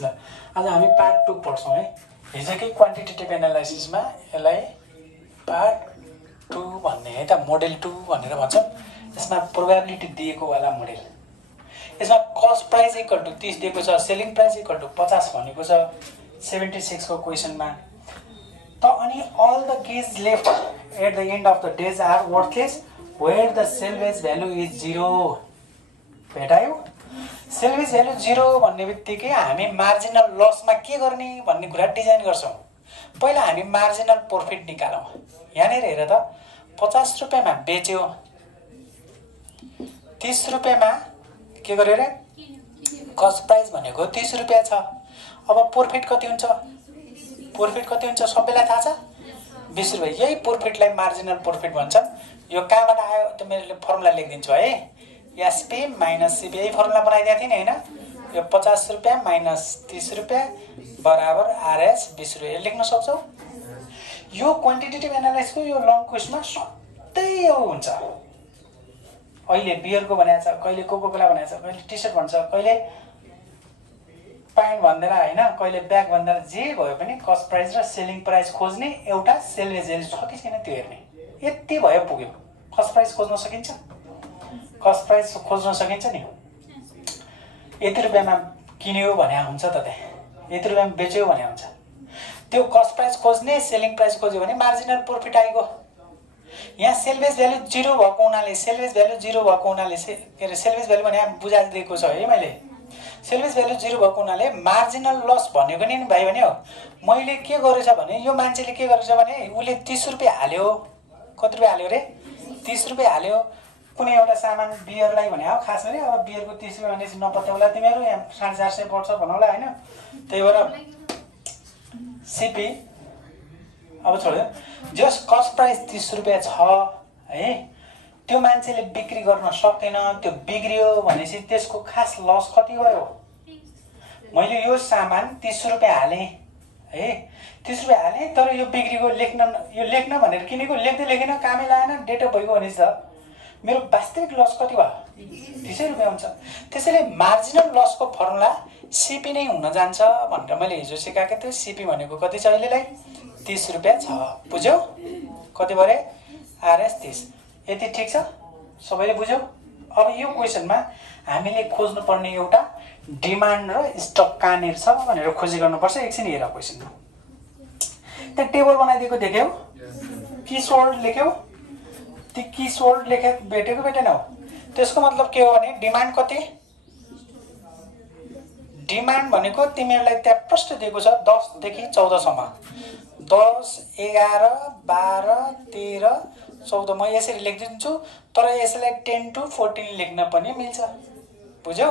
ल आज हामी पार्ट 2 पढ्छौं है। हिजोकै क्वान्टिटेटिभ एनालाइसिसमा यसलाई पार्ट 2 भन्ने है त मोडेल 2 भनेर भन्छौं। यसमा प्रोबेबिलिटी दिएको वाला मोडेल। यसमा कस्ट प्राइस इक्वल टु 30 दिएको छ, सेलिङ प्राइस इक्वल टु 50 भनेको छ 76 को क्वेशनमा। त अनि all the goods left at the end of the days are worthless where the salvage value is 0। भेटायो? सेल्वेज भ्यालु 0 भन्ने बित्तिकै हामी मार्जिनल लसमा के गर्ने भन्ने कुरा डिजाइन गर्छौं। पहिला हामी मार्जिनल प्रॉफिट निकालौं। यहाँनेर हेर त 50 रुपैयाँमा बेच्यो, 30 रुपैयाँमा के गर्यो रे? कस्ट प्राइस भनेको 30 रुपैयाँ छ। अब प्रॉफिट कति हुन्छ? प्रॉफिट कति हुन्छ सबैलाई थाहा छ? 20 रुपैयाँ। यही प्रॉफिटलाई मार्जिनल प्रॉफिट भन्छन्। यो कहाँबाट आयो त मैले फर्मुला लेखिदिन्छु है। एसपी माइनस सीपी यही फर्मुला बनाइदिएको थिएँ नि हैन? यो 50 रुपैयाँ माइनस 30 रुपैयाँ बराबर आरएस 20 रुपैयाँ लेख्न सक्छौ। यो क्वान्टिटेटिभ एनालाइसिसको यो लङ क्वेशनमा सधैँ यो हुन्छ। अहिले बियरको भनेको छ, कहिले कोकोकोला भनेको छ, कहिले टी-शर्ट भन्छ, कहिले प्यान्ट भन्दैन हैन, कहिले ब्याग भन्दैन। जे भयो पनि कस्ट प्राइस र सेलिङ प्राइस खोज्ने एउटा सेल्वेज भ्यालु छ कि छैन त्यो हेर्ने। यति भयो पुग्यो। कस्ट प्राइस खोज्न सकिन्छ? कस्ट प्राइस खोज्न सकिन्छ नि। यति रुपैयाँमा किन्यो भने हुन्छ त त्यहाँ, यति रुपैयाँमा बेच्यो भने हुन्छ। त्यो कस्ट प्राइस खोज्ने, सेलिङ प्राइस खोज्यो भने मार्जिनल प्रॉफिट आइगयो। यहाँ सेल्वेज भ्यालु 0 भएको हुनाले, सेल्वेज भ्यालु 0 भएको हुनाले के अरे सेल्वेज भ्यालु भने बुझाइदिएको छ है मैले। सेल्वेज भ्यालु 0 भएको हुनाले मार्जिनल लस भनेको नि भाइ भने हो। मैले के गरेछ भने यो मान्छेले के गरेछ भने उले 30 रुपैयाँ हाल्यो। कति रुपैयाँ हाल्यो रे? 30 रुपैयाँ हाल्यो। कुनै एउटा सामान बियरलाई भने हो खास गरी। अब बियरको 30 रुपैयाँ भनेपछि नपत्याउला तिमीहरू, यहाँ 450 पर्छ भनौला हैन। त्यही भएर सीपी अब छोड्यो। जस कस्ट प्राइस 30 रुपैयाँ छ है, त्यो मान्छेले बिक्री गर्न सक्दैन। त्यो बिग्रियो भनेपछि त्यसको खास लस कति गयो? मैले यो सामान 30 रुपैयाँ हाले है, 30 रुपैयाँ हाले, तर यो बिग्रीको यो लेख्न भनेर किनेको, लेख्दै लेखेन, कामै लागेन, डेट अफ भइगयो भनेपछि त मेरो वास्तविक लस कति भयो? 30 रुपैयाँ हुन्छ। त्यसैले मार्जिनल लसको फर्मुला सीपी नै हुन जान्छ भनेर मैले हिजो सिकाएको थिएँ। सीपी भनेको कति छ अहिलेलाई? 30 रुपैयाँ छ। बुझ्यौ? कति भरे? आरएस 30। यति ठिक छ? सबैले बुझ्यौ? अब यो क्वेशनमा हामीले खोज्नुपर्ने एउटा डिमान्ड र स्टक कहाँनिर छ भनेर खोजी गर्नुपर्छ। एकछिन हेर क्वेशनमा। त्यहाँ टेबल बनाइदिएको देख्यौ? किवर्ड लेख्यौ? ती किवर्ड लेखे भेटेको भेटेन हो? त्यसको मतलब के हो भने डिमान्ड कति? डिमान्ड भनेको तिमीहरूलाई त्यहाँ प्रष्ट दिएको छ 10 देखि 14 सम्म। 10, 11, 12, 13, 14 म यसरी लेखिदिन्छु, तर यसलाई 10 to 14 लेख्न पनि मिल्छ। बुझ्यौ?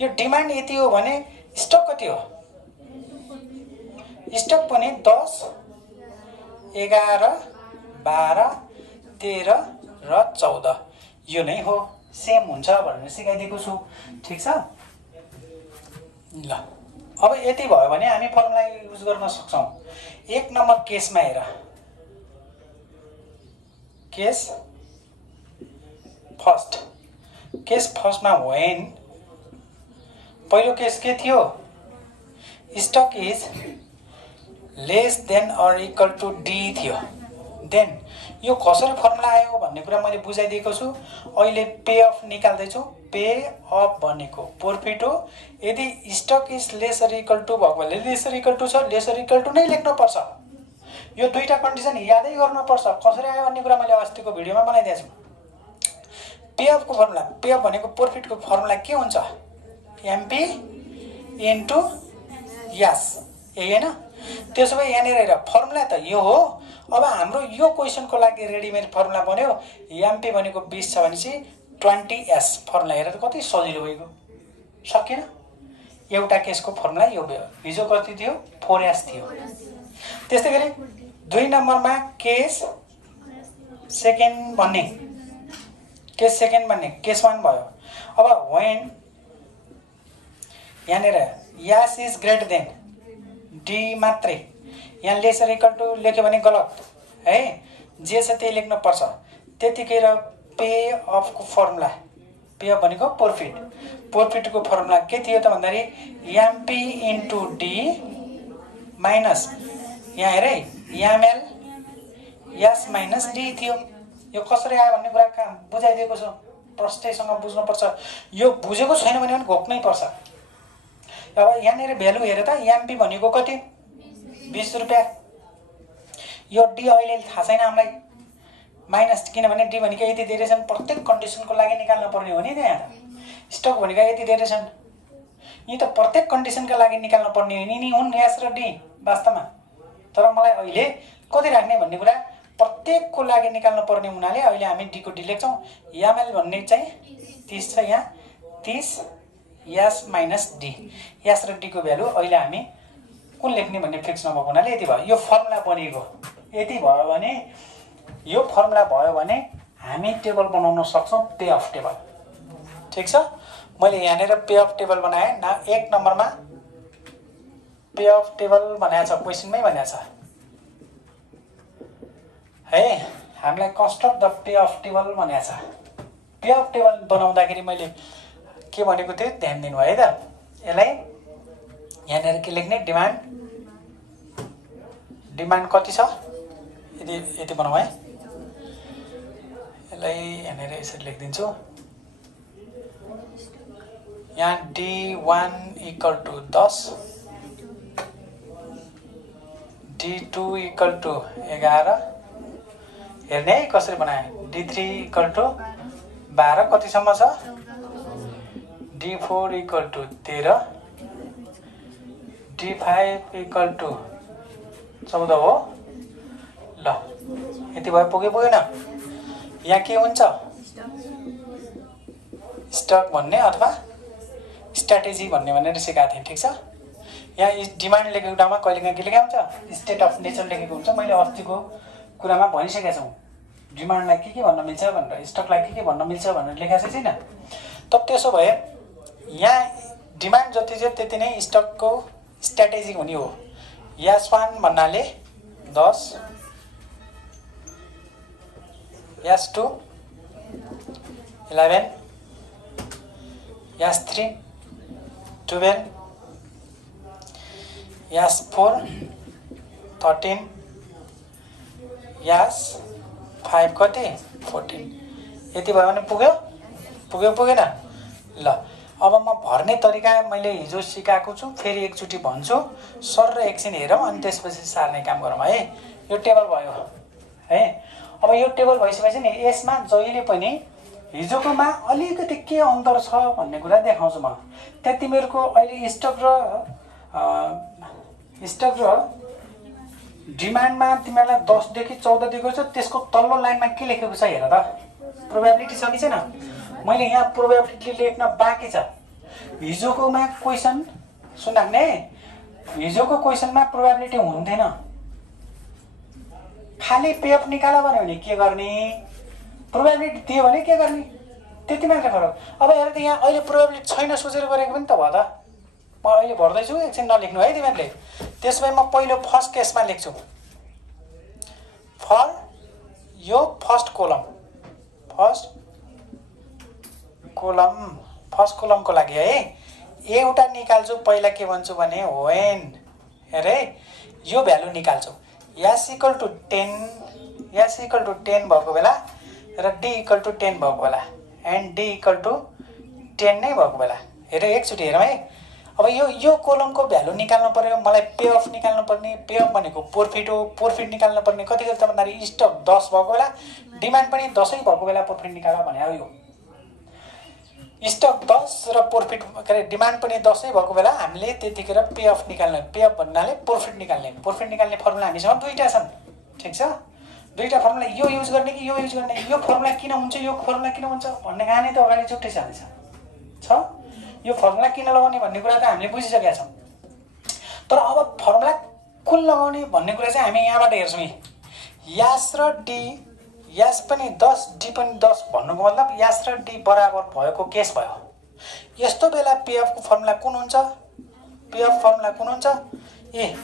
यो डिमान्ड यति हो भने स्टक कति हो? स्टक पनि 10, 11, 12, 13 र 14 यो नै हो। सेम हुन्छ भनेर सिकाइदिएको छु। ठिक छ? ल अब यति भयो भने हामी फर्मुला युज गर्न सक्छौं। 1 नम्बर केसमा हेर। Case first. केस फर्स्टमा व्हेन पहिलो केस के थियो? Stock is less than or equal to D थियो। देन यो कसरी फर्मुला आयो भन्ने कुरा मैले बुझाइदिएको छु। अहिले पे अफ निकाल्दै छु। पे अफ भनेको प्रॉफिट हो। यदि stock is lesser equal to भएको भए लेसर इक्वल टु छ, लेसर इक्वल टु नै लेख्न पर्छ। यो दुईटा कन्डिसन यादै गर्नुपर्छ। कसरी आयो भन्ने कुरा मैले अस्तिको भिडियोमा बनाइदिएको छु। पे अफ को फर्मुला, पे अफ भनेको प्रॉफिटको फर्मुला के हुन्छ? एमपी इन्टु यस। यही हैन? त्यसो भए यहाँनिर हेर फर्मुला त यो हो। अब हाम्रो यो क्वेशनको लागि रेडिमेड फर्मुला बन्यो। एमपी भनेको 20 छ भनेपछि 20s फर्मुला हेरेर कति सजिलो भइगयो। सकिएन? एउटा केसको फर्मुला यो भयो। हिजो कति थियो? 4s थियो। त्यस्तै गरी 2 नम्बरमा केस सेकेन्ड भन्ने, केस सेकेन्ड भन्ने केस 1 भयो। अब व्हेन यहाँनिर यस इज ग्रेटर देन डी मात्रै, यहाँ लेसर इक्वल टु लेख्यो भने गलत है। जे छ त्यही लेख्न पर्छ। त्यतिखेर पे अफ को फर्मुला, पिएफ भनेको प्रोफिट। प्रोफिटको फर्मुला के थियो त भन्दाखेरि एमपी इन्टु डी माइनस यहाँ हेर है एमएल एस माइनस डी थियो। यो कसरी आयो भन्ने कुरा बुझाइदिएको छु, प्रष्टैसँग बुझ्नुपर्छ। यो बुझेको छैन भने पनि घोक्नै पर्छ। अब यहाँनिर भ्यालु हेर त एमपी भनेको कति 20 रुपियाँ। यो डी अहिले थाहा छैन हामीलाई माइनस, किनभने डी भनेको यति धेरै छन्, प्रत्येक कन्डिसनको लागि निकाल्न पर्ने हो नि। त्यहाँ स्टक भनेको यति धेरै छन्, यी त प्रत्येक कन्डिसनका लागि निकाल्न पर्ने यिनी हुन् एस र डी वास्तवमा। तर मलाई अहिले कति राख्ने भन्ने कुरा प्रत्येकको लागि निकाल्न पर्ने हुनाले अहिले हामी डी को डी लेख्छौँ। एमएल भन्ने चाहिँ 30 छ, यहाँ 30 एस माइनस डी। एस र डी को भ्यालु अहिले हामी कुन लेख्ने भन्ने फिक्स नभएको हुनाले यति भयो। यो फर्मुला बनेको यति भयो भने, यो फर्मुला भयो भने हामी टेबल बनाउन सक्छौँ, पे अफ टेबल। ठिक छ, मैले यहाँनिर पे अफ टेबल बनाएँ न। 1 नम्बरमा पे अफ टेबल बनाएको छ, क्वेसनमै बनाएको छ है। हामीलाई construct the pay of table भनेको छ। पे अफ टेबल बनाउँदाखेरि मैले के भनेको थिएँ ध्यान दिनु है त। यसलाई यहाँनिर के लेख्ने, डिमान्ड कति छ यति बनाऊ है। यसलाई यहाँनिर यसरी लेखिदिन्छु। यहाँ D1 equal to 10, D2 equal to 11, हेर्ने है कसरी बनाएँ। D3 इक्वल टु 12 कतिसम्म छ, D4 equal to 13, D5 equal to 14 हो। ल यति भयो, पुगेन। यहाँ के हुन्छ स्टक भन्ने अथवा स्ट्राटेजी भन्ने भनेर सिकाएको थिएँ। ठिक छ, यहाँ डिमान्ड लेखेको ठाउँमा कहिलेकाहीँ के लेखेको हुन्छ स्टेट अफ नेचर लेखेको हुन्छ। मैले अस्तिको कुरामा भनिसकेको छु डिमान्डलाई के भन्न मिल्छ भनेर, स्टकलाई के भन्न मिल्छ भनेर लेखाएको छैन। त त्यसो भए यहाँ डिमान्ड जति छ त्यति नै स्टकको स्ट्राटेजी हुने हो। S1 भन्नाले 10, S2 11, S3 12, S4 13, S5 कति 14। यति भयो भने पुगेन। ल अब म भर्ने तरिका मैले हिजो सिकाएको छु, फेरि एकचोटि भन्छु, सर र एकछिन हेरौँ अनि त्यसपछि सार्ने काम गरौँ है। यो टेबल भयो है। अब यो टेबल भइसकेपछि नि यसमा जहिले पनि हिजोकोमा अलिकति के अन्तर छ भन्ने कुरा देखाउँछु म। त्यहाँ तिमीहरूको अहिले स्टक र डिमान्डमा तिमीहरूलाई 10 देखि 14 दिएको छ, त्यसको तल्लो लाइनमा के लेखेको छ हेर त, प्रोबेबिलिटी छ कि छैन। मैले यहाँ प्रोबेबिलिटी लेख्न बाँकी छ। हिजोकोमा क्वेसन सुन्ने, हिजोको क्वेसनमा प्रोबेबिलिटी हुन्थेन, खाली पेअफ निकाल भने के गर्ने, प्रोबेबिलिटी दियो भने के गर्ने, त्यति मात्र फरक। अब हेर त यहाँ अहिले प्रोबेबिलिटी छैन सोचेर गरेको पनि त भयो त। म अहिले भर्दैछु, एकछिन नलेख्नु है तिमीहरूले। त्यसमै म पहिलो फर्स्ट केसमा लेख्छु, फर यो फर्स्ट कोलमको लागि है एउटा निकाल्छु। पहिला के भन्छु भने व्हेन हेर है यो भ्यालु निकाल्छु, s इक्वल टु 10 भएको बेला र d इक्वल टु 10 भएको बेला एन्ड d इक्वल टु 10 नै भएको बेला। हेर एकचोटि हेरौँ है। अब यो कोलमको भ्यालु निकाल्नु पर्यो, मलाई पे अफ निकाल्नु पर्ने। पे अफ भनेको प्रोफिट हो। प्रोफिट निकाल्नु पर्ने कति गर्छ भन्दाखेरि स्टक 10 भएको बेला, डिमान्ड पनि 10 भएको बेला प्रोफिट निकाल भने हो। यो स्टक 10 र प्रोफिट के अरे डिमान्ड पनि 10 भएको बेला हामीले त्यतिखेर पे अफ निकाल्ने। पे अफ भन्नाले प्रोफिट निकाल्ने। प्रोफिट निकाल्ने फर्मुला हामीसँग दुईटा छन्। ठिक छ, दुईटा फर्मुला यो युज गर्ने कि यो युज गर्ने, यो फर्मुला किन हुन्छ यो फर्मुला किन हुन्छ भन्ने कहानी त अगाडि छुट्टै छ। यो फर्मुला किन लगाउने भन्ने कुरा त हामीले बुझिसकेका छौँ। तर अब फर्मुला कुन लगाउने भन्ने कुरा चाहिँ हामी यहाँबाट हेर्छौँ। यास र डी, यास पनि 10 डी पनि 10 भन्नुको मतलब यास र डी बराबर भएको केस भयो। यस्तो बेला पीएफ को फर्मुला कुन हुन्छ, पीएफ फर्मुला कुन हुन्छ, ए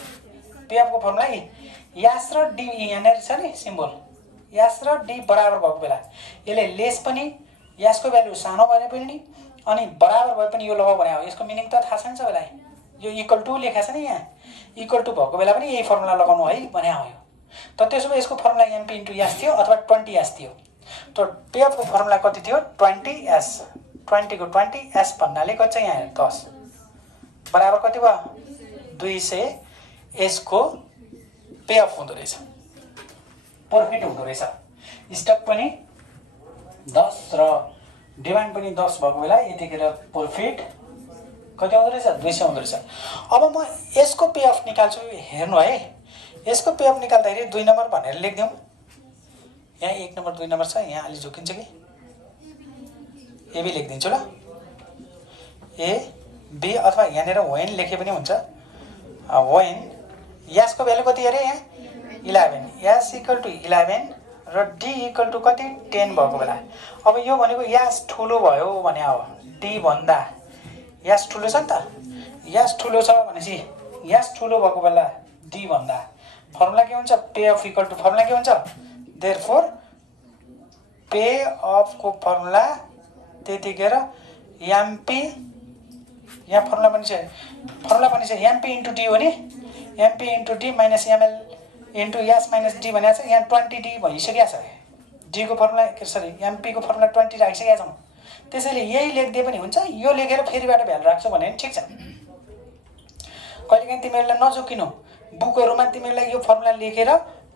पीएफ को फर्मुला ए यास र डी यहाँनिर छ नि सिम्बल, यास र डी बराबर भएको बेला यसले लेस पनि यसको भ्यालु सानो भने पनि नि अनि बराबर भए पनि यो लगाऊ भने हो। यसको मिनिङ त थाहा छ नि सबैलाई। यो इक्वल टु लेखा छ नि यहाँ, इक्वल टु भएको बेला पनि यही फर्मुला लगाउनु है भने हो। त त्यसो भए यसको फर्मुला एमपी इन्टु एस थियो अथवा 20s थियो। त पेअफको फर्मुला कति थियो 20s, 20 को 20s भन्नाले कति छ यहाँ 10 बराबर कति भयो 200 यसको पेअफ हुँदो रहेछ, प्रफिट हुँदो रहेछ। स्टक पनि 10 र डिमान्ड पनि 10 भएको बेला यतिखेर प्रफिट कति आउँदो रहेछ 200 आउँदो रहेछ। अब म यसको पेअफ निकाल्छु, हेर्नु है। यसको पेअफ निकाल्दाखेरि 2 नम्बर भनेर लेखिदिउँ। यहाँ 1 नम्बर 2 नम्बर छ, यहाँ अलि झुकिन्छ कि एबी लेखिदिन्छु ल। ए बी अथवा यहाँनिर वेन लेखे पनि हुन्छ। वेन यसको भ्यालु कति अरे यहाँ 11, एस इक्वल टु 11 र डी इक्वल टु कति 10 भएको बेला। अब यो भनेको यास ठुलो भयो भने हो, डी भन्दा यास ठुलो छ नि त। यास ठुलो छ भनेपछि यास ठुलो भएको बेला डी भन्दा फर्मुला के हुन्छ pay off equal to formula के हुन्छ देयरफोर पे अफ को फर्मुला त्यतिखेर एमपी यहाँ फर्मुला पनि छ एमपी इन्टु डी हो नि, MP into D minus ML into S minus D भनेको छ। यहाँ 20 डी भइसकेको छ, डी को फर्मुला सरी एमपी को फर्मुला 20 राखिसकेका छौँ। त्यसैले यही लेखिदिए पनि हुन्छ, यो लेखेर फेरिबाट भ्यालु राख्छौ भने पनि ठिक छ। कहिलेकाहीँ तिमीहरूलाई नझुकिनु, बुकहरूमा तिमीहरूलाई यो फर्मुला लेखेर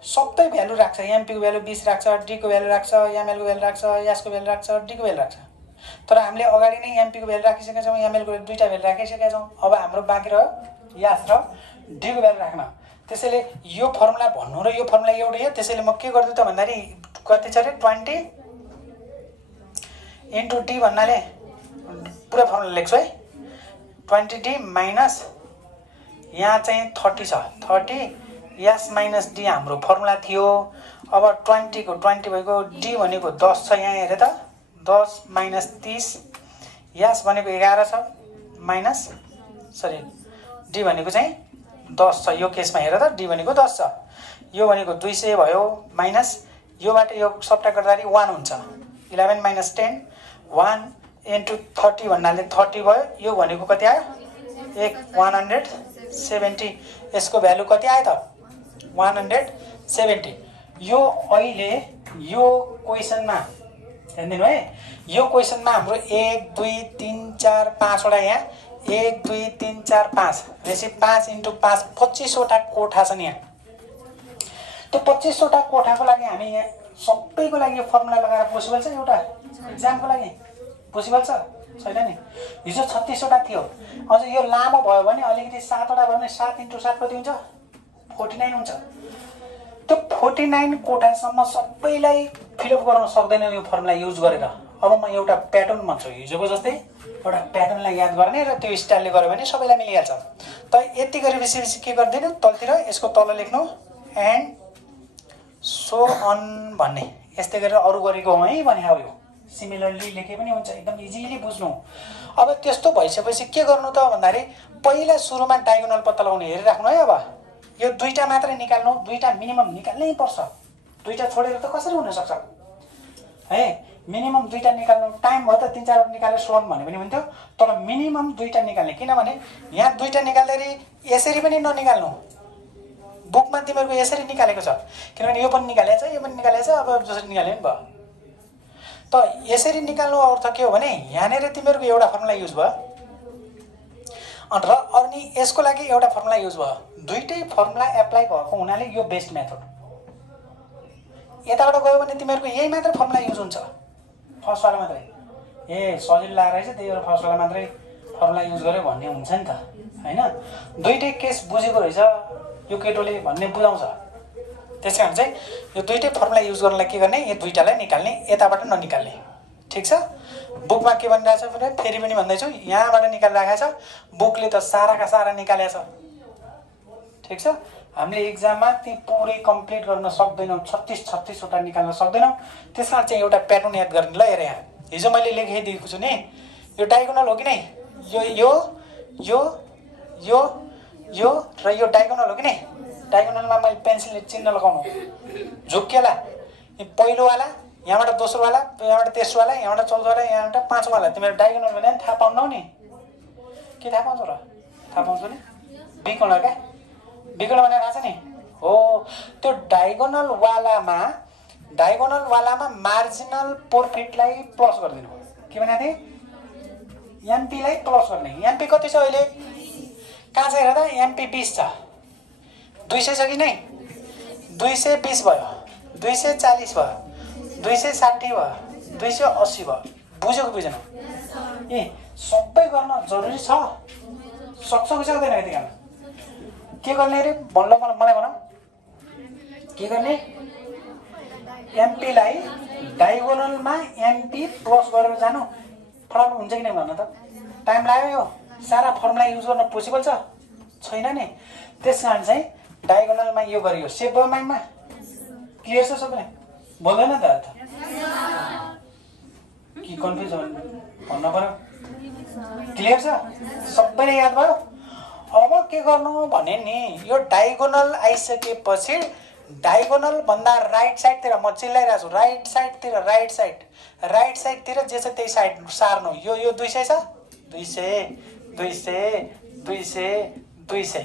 सबै भ्यालु राख्छ, एमपी को भ्यालु 20 राख्छ, डी को भ्यालु राख्छ, एमएल को भ्यालु राख्छ, एस को भ्यालु राख्छ, डी को भ्यालु राख्छ। तर हामीले अगाडि नै एमपी को भ्यालु राखिसकेका छौँ, एमएल को दुईटा भ्यालु राखिसकेका छौँ। अब हाम्रो बाँकी रह्यो यास र डी को भ्यालु राख्न। त्यसैले यो फर्मुला भन्नु र यो फर्मुला एउटै हो। त्यसैले म के गर्छु त भन्दाखेरि कति छ अरे 20 इन्टु डी भन्नाले पुरा फर्मुला लेख्छु है। 20d माइनस यहाँ चाहिँ 30 छ, 30 एस माइनस डी हाम्रो फर्मुला थियो। अब 20 को 20 भएको डी भनेको 10 छ, यहाँ हेरे त 10 माइनस 30 एस भनेको 11 छ माइनस सरी डी भनेको चाहिँ 10 छ। यो केसमा हेर त डी भनेको 10 छ, यो भनेको 200 भयो माइनस योबाट यो सब्ट्र्याक्ट गर्दाखेरि 1 हुन्छ। 11 माइनस 10 1 इन्टु 30 भन्नाले 30 भयो। यो भनेको कति आयो 170। यसको भ्यालु कति आयो त 170। यो अहिले यो क्वेसनमा हेर्दिनु है, यो क्वेसनमा हाम्रो 1 2 3 4 5 वटा यहाँ 1 2 3 4 5 भनेपछि 5 इन्टु 5 25 वटा कोठा छन् यहाँ। त्यो 25 वटा कोठाको लागि हामी यहाँ सबैको लागि यो फर्मुला लगाएर पोसिबल छ एउटा एक्जामको लागि पोसिबल छ छैन नि। हिजो 36 वटा थियो, अझ यो लामो भयो भने अलिकति 7 वटा भयो भने 7 इन्टु 7 कति हुन्छ 49 हुन्छ। त्यो 49 कोठासम्म सबैलाई फिलअप गर्न सक्दैन यो फर्मुला युज गरेर। अब म एउटा प्याटर्न भन्छु, हिजोको जस्तै एउटा प्याटर्नलाई याद गर्ने र त्यो स्टाइलले गर्यो भने सबैलाई मिलिहाल्छ। त यति गरेपछि के गर्दिनु तलतिर यसको तल लेख्नु एन्ड सो अन भन्ने, यस्तै गरेर अरू गरेको हो है भने हो। यो सिमिलरली लेखे पनि हुन्छ, एकदम इजिली बुझ्नु। अब त्यस्तो भइसकेपछि के गर्नु त भन्दाखेरि पहिला सुरुमा डायगोनल पत्ता लगाउनु हेरिराख्नु है। अब यो दुईटा मात्रै निकाल्नु, दुईटा मिनिमम निकाल्नै पर्छ, दुईटा छोडेर त कसरी हुन सक्छ है। मिनिमम दुईटा निकाल्नु, टाइम भयो त 3 4 निकालेर सोन भने पनि हुन्थ्यो, तर मिनिमम दुईटा निकाल्ने। किनभने यहाँ दुईटा निकाल्दाखेरि यसरी पनि ननिकाल्नु, बुकमा तिमीहरूको यसरी निकालेको छ, किनभने यो पनि निकालेको छ यो पनि निकालेको छ, अब जसरी निकाले पनि भयो। त यसरी निकाल्नु अर्थ के हो भने यहाँनिर तिमीहरूको एउटा फर्मुला युज भयो र अनि यसको लागि एउटा फर्मुला युज भयो, दुईटै फर्मुला एप्लाई भएको हुनाले यो बेस्ट मेथड। यताबाट गयो भने तिमीहरूको यही मात्र फर्मुला युज हुन्छ, फर्स्ट वाला मात्रै। ए सजिलो लागेर रहेछ त्यही भएर फर्स्ट वाला मात्रै फर्मुला युज गर्यो भन्ने हुन्छ नि त हैन। दुईटै केस बुझेको रहेछ यो केटोले भन्ने बुझाउँछ। त्यस कारण चाहिँ यो दुईटै फर्मुला युज गर्नलाई के गर्ने, यो दुईटालाई निकाल्ने, यताबाट ननिकाल्ने। ठिक छ। बुकमा के भनिरहेछ भने फेरि पनि भन्दैछु, यहाँबाट निकालिराखेको छ, बुकले त साराका सारा निकालेको छ। ठिक छ। हामीले एक्जाममा ती पुरै कम्प्लिट गर्न सक्दैनौँ, 36 वटा निकाल्न सक्दैनौँ। त्यसमा चाहिँ एउटा प्याटर्न याद गर्ने ल। हेर यहाँ हिजो मैले लेखिदिएको छु नि, यो डायगोनल हो कि नै, यो यो यो यो यो र यो डायगोनल हो कि नै। डायगोनलमा मैले पेन्सिलले चिन्ह लगाउनु, झुक्केला पहिलोवाला यहाँबाट दोस्रोवाला, यहाँबाट तेस्रोवाला, यहाँबाट चौथोवाला, यहाँबाट पाँचवाला। तिमीहरू डायगोनल भने नि थाहा पाउनौ नि। के थाहा पाउँछौ र? थाहा पाउँछौ नि? विकर्ण क्या? विकर्ण भनेर थाहा छ नि? हो, त्यो डायगोनलवालामा मार्जिनल प्रोफिटलाई प्लस गरिदिनु। के भनेको थिएँ? एमपीलाई प्लस गर्ने। एमपी कति छ अहिले? कहाँ छ हेर त? एमपी 20 छ। 200 छ कि नै? 220 भयो, 240 भयो, 260 भयो, 280 भयो। बुझेको बुझेन? ए सबै गर्न जरुरी छ? सक्छ कि सक्दैन यतिखेर? के गर्ने अरे? भन्नु मलाई भन। के गर्ने? एमपीलाई डायगोनलमा एमपी प्लस गरेर जानु। फटाफट हुन्छ कि नै भन त? टाइम लाग्यो। यो सारा फर्मुला युज गर्न पोसिबल छैन नि। त्यस कारण चाहिँ डायगोनलमा यो गरियो। सेभ भयो माइन्डमा? क्लियर छ सबैलाई? बोल्दैन त अर्थ? कि कन्फ्युज भन्नु पर्यो? क्लियर छ? सबैले याद भयो? अब के गर्नु भने नि, यो डायगोनल आइसकेपछि डायगोनल भन्दा राइट साइडतिर, म चिल्लाइरहेको छु, राइट साइडतिर जे छ त्यही साइड सार्नु। यो 200 छ, 200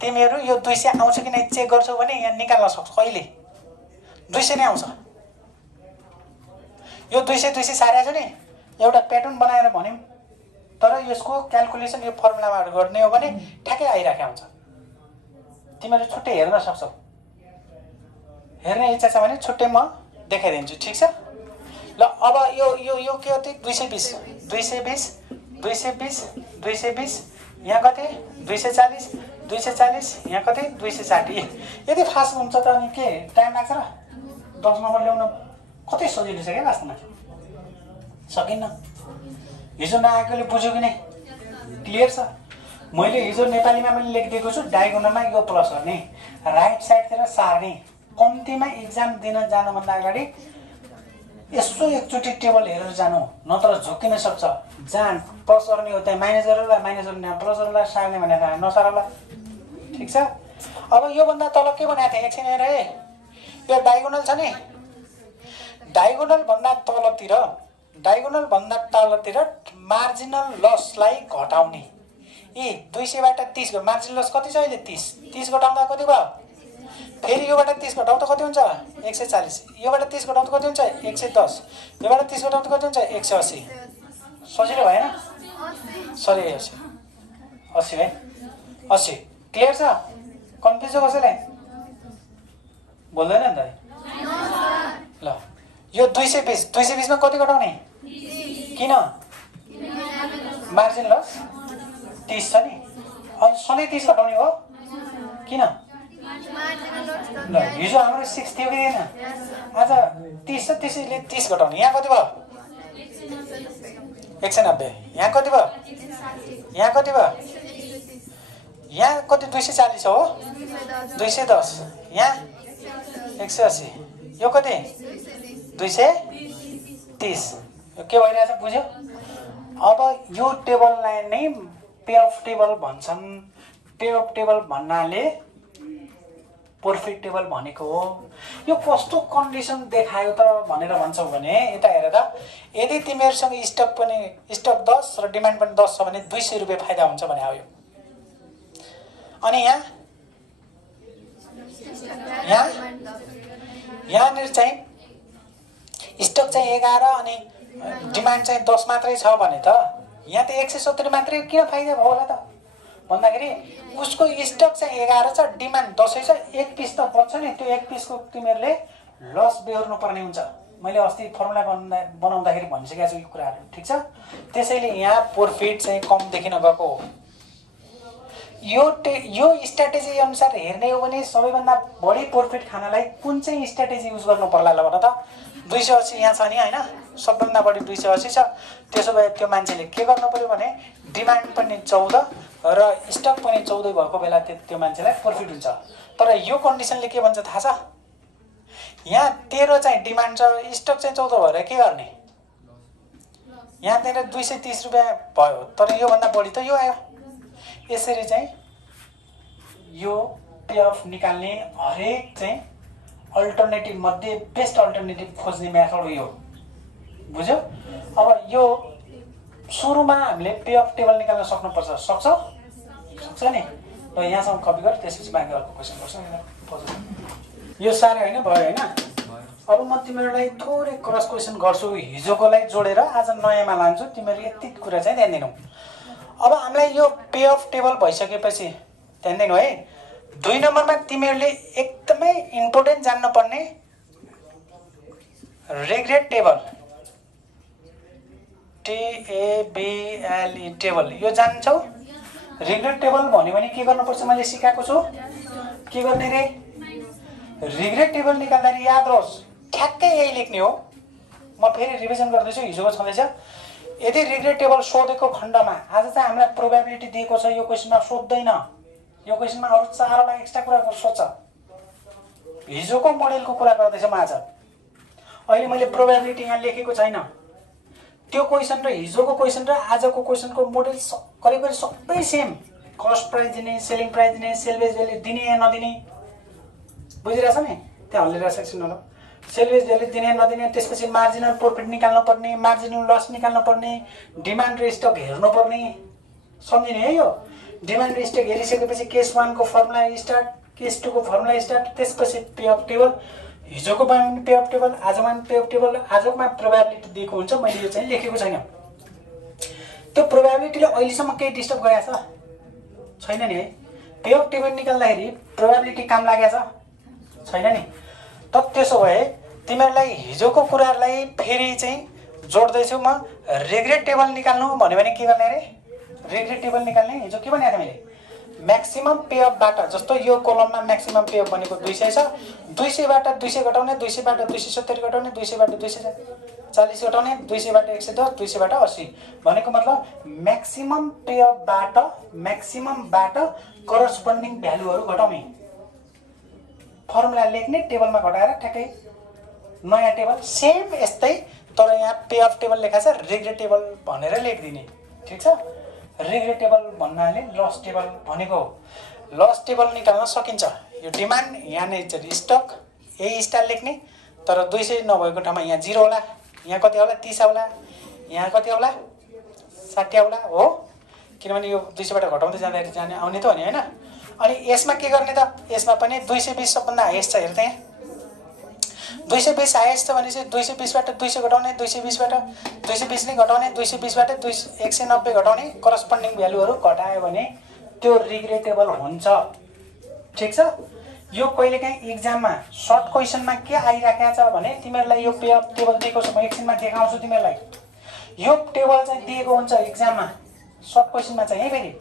तिमीहरू यो 200 आउँछ कि नै चेक गर्छौ भने यहाँ निकाल्न सक्छौ। कहिले 200 नै आउँछ। यो 200 सारेको छ नि, एउटा प्याटर्न बनाएर भन्यौँ, तर यसको क्यालकुलेसन यो फर्मुलामा गर्ने हो भने ठ्याक्कै आइराखेको हुन्छ। तिमीहरू छुट्टै हेर्न सक्छौ। हेर्ने इच्छा छ भने छुट्टै म देखाइदिन्छु, ठिक छ? ल अब यो के हो त? 220 यहाँ कति? 240 यहाँ कति? 260। यदि फास्ट हुन्छ त अनि के टाइम लाग्छ र? 10 नम्बर ल्याउन कति सजिलो छ क्या वास्तवमा? सकिन्न। हिजो नआएकोले बुझ्यो कि नै? क्लियर छ? मैले हिजो नेपालीमा मैले लेखिदिएको छु, डायगोनलमा यो प्लस गर्ने, राइट साइडतिर सार्ने। कम्तीमा इक्जाम दिन जानुभन्दा अगाडि यसो एकचोटि टेबल हेरेर जानु, नत्र झुक्किन सक्छ। जहाँ प्लस गर्ने हो त्यहाँ माइनस गरेर, माइनस गर्ने प्लस गरेर सार्ने भनेर नसारला। ठिक छ? अब योभन्दा तल के भनेको थिएँ? एकछिन हेर है। यो डायगोनल छ नि, डायगोनल भन्दा तलतिर मार्जिनल लसलाई घटाउने। 200बाट 30 भयो। मार्जिनल लस कति छ अहिले? 30 घटाउँदा कति भयो? फेरि योबाट 30 घटाउँदा कति हुन्छ? 140। योबाट 30 घटाउँदा कति हुन्छ? 110। योबाट 30 घटाउँदा कति हुन्छ? 180। सजिलो भएन? सरी 80 है? 80। क्लियर छ? कन्फ्युज छ कसैलाई? बोल्दैन नि त? ल यो 220 मा कति घटाउने? किन? मार्जिन लस 30 छ नि, अनि सधैँ 30 घटाउने हो। किन? ल हिजो हाम्रो 6 थियो कि थिएन? आज 30 छ, त्यसैले 30 घटाउने। यहाँ कति भयो? 190। यहाँ कति भयो? यहाँ कति भयो? यहाँ कति? 240 हो। 210। यहाँ 180। यो कति? 230। के भइरहेछ बुझ्यो? अब यो टेबललाई नै पे अफ टेबल भन्छन्। पे अफ टेबल भन्नाले प्रॉफिट टेबल भनेको हो। यो कस्तो कन्डिसन देखायो त भनेर भन्छौ भने यता हेर त, यदि तिमीहरुसँग स्टक 10 र डिमान्ड पनि 10 छ भने 200 रुपैयाँ फाइदा हुन्छ भने आयो। अनि यहाँनिर चाहिँ स्टक चाहिँ 11 अनि डिमान्ड चाहिँ 10 मात्रै छ भने त यहाँ त 170 मात्रै किन फाइदा भयो होला त भन्दाखेरि उसको स्टक चाहिँ 11 छ, डिमान्ड 10 छ, एक पिस त बच्छ नि। त्यो एक पिसको तिमीहरुले लस बेहोर्नु पर्ने हुन्छ। मैले अस्ति फर्मुला बनाउँदाखेरि भनिसकेको छु यो कुराहरु, ठीक छ? त्यसैले यहाँ प्रॉफिट चाहिँ कम देखिन गएको हो। यो स्ट्र्याटेजी अनुसार हेर्ने हो भने सबैभन्दा बढी प्रॉफिट खानलाई कुन चाहिँ स्ट्र्याटेजी युज गर्नु पर्ला ल भन त? 280 यहाँ छ नि हैन, सबभन्दा बढी 280 छ। त्यसो भए त्यो मान्छेले के गर्नु पर्यो भने डिमान्ड पनि 14 र स्टक पनि 14 भएको बेला त्यो मान्छेलाई प्रॉफिट हुन्छ। तर यो कन्डिसनले के भन्छ थाहा छ? यहाँ 13 चाहिँ डिमान्ड छ, स्टक चाहिँ 14 भएर के गर्ने? यहाँ तेरे 230 रुपैयाँ भयो, तर यो भन्दा बढी त यो आयो। यसरी चाहिँ यो पे अफ निकाल्ने हरेक चाहिँ अल्टरनेटिभ मध्ये बेस्ट अल्टरनेटिभ खोज्ने मेथड हो यो। बुझ्यो? अब यो सुरुमा हामीले पे अफ टेबल निकाल्न सक्नुपर्छ। सक्छ नि? र यहाँसम्म कपी गर, त्यसपछि बाँकी अर्को क्वेसन गर्छ। यो साह्रै होइन? भयो होइन? अब म तिमीहरूलाई थोरै क्रस क्वेसन गर्छु, हिजोकोलाई जोडेर आज नयाँमा लान्छु। तिमीहरू यति कुरा चाहिँ ध्यान दिनु। अब हामीलाई यो पे अफ टेबल भइसकेपछि ध्यान दिनु है। 2 नम्बरमा तिमीहरूले एकदमै इम्पोर्टेन्ट जान्नुपर्ने रिग्रेट टेबल, TABLE टेबल, यो जान्छौ। रिग्रेट टेबल भन्यो भने के गर्नुपर्छ मैले सिकाएको छु। के गर्ने रे? रिग्रेट टेबल निकाल्दाखेरि याद रहोस्, ठ्याक्कै यही लेख्ने हो। म फेरि रिभिजन गर्दैछु, हिजोको छँदैछ। यदि रिग्रेट टेबल सोधेको खण्डमा, आज चाहिँ हामीलाई प्रोबेबिलिटी दिएको छ, यो क्वेसनमा सोध्दैन। यो क्वेसनमा अरू 4वटा एक्स्ट्रा कुरा सोध्छ। हिजोको मोडेलको कुरा गर्दैछु म आज। अहिले मैले प्रोबेबिलिटी यहाँ लेखेको छैन। त्यो क्वेसन र हिजोको क्वेसन र आजको क्वेसनको मोडेल करिब करिब सबै सेम। कस्ट प्राइस दिने, सेलिङ प्राइस दिने, सेल्वेज भ्याल्यु दिने या नदिने, बुझिरहेछ नि? त्यहाँ हल्लिरहेको सेक्सन होला। सेल्वेज भ्याल्यु दिने नदिने, त्यसपछि मार्जिनल प्रॉफिट निकाल्नु पर्ने, मार्जिनल लस निकाल्नु पर्ने, डिमान्ड र स्टक हेर्नु पर्ने। सम्झिने है यो? डिमान्ड र स्टक हेरिसकेपछि केस 1 को फर्मुला स्टार्ट, केस 2 को फर्मुला स्टार्ट, त्यसपछि पे अफ टेबल। हिजोको बारेमा पे अफ टेबल, आजमा पे अफ टेबल, आजकोमा प्रोबेबिलिटी दिएको हुन्छ। मैले यो चाहिँ लेखेको छैन। त्यो प्रोबेबिलिटीले अहिलेसम्म केही डिस्टर्ब गरेको छैन नि है? पे अफ टेबल निकाल्दाखेरि प्रोबेबिलिटी काम लागेको छैन नि? त त्यसो भए तिमीहरूलाई हिजोको कुराहरूलाई फेरि चाहिँ जोड्दैछु म। रिग्रेट टेबल निकाल्नु भन्यो भने के गर्ने रे? रिग्रेट टेबल निकाल्ने हिजो के भनेको मैले? म्याक्सिमम पे अफबाट, जस्तो यो कोलममा म्याक्सिमम पे अफ भनेको 200 छ। 200 बाट 200 घटाउने, 200 बाट 270 घटाउने, 200 बाट 240 घटाउने, 200 बाट 110, 200 बाट 80 भनेको मतलब म्याक्सिमम पे अफबाट करस्पोन्डिङ भ्यालुहरू घटाउने। फर्मुला लेख्ने, टेबलमा घटाएर ठ्याक्कै नयाँ टेबल सेम यस्तै, तर यहाँ पे अफ टेबल लेखाएको छ, रिग्रेट टेबल भनेर लेखिदिने। ठिक छ? रिग्रेट टेबल भन्नाले लस टेबल भनेको हो। लस टेबल निकाल्न सकिन्छ। यो डिमान्ड, यहाँ नै स्टक, यही स्टाइल लेख्ने, तर 200 नभएको ठाउँमा यहाँ 0 होला, यहाँ कति होला? 30 आउला, यहाँ कति आउला? 60 आउला हो। किनभने यो 200 बाट घटाउँदै जाँदाखेरि आउने त हो नि, होइन? अनि यसमा के गर्ने त? यसमा पनि 220 सबभन्दा हाइएस्ट छ। हेर्दा यहाँ 220 हाइएस्ट छ भने चाहिँ 220 बाट 200 घटाउने, 220 बाट 220 नै घटाउने, 220 बाट 190 घटाउने, करस्पोन्डिङ भ्यालुहरू घटायो भने त्यो रिग्रेटेबल हुन्छ। ठिक छ? यो कहिलेकाहीँ एक्जाममा सर्ट क्वेसनमा के आइराखेको छ भने तिमीहरूलाई यो पे अफ टेबल दिएको छ, म एकछिनमा देखाउँछु तिमीहरूलाई। यो टेबल चाहिँ दिएको हुन्छ एक्जाममा, सर्ट क्वेसनमा चाहिँ है। फेरि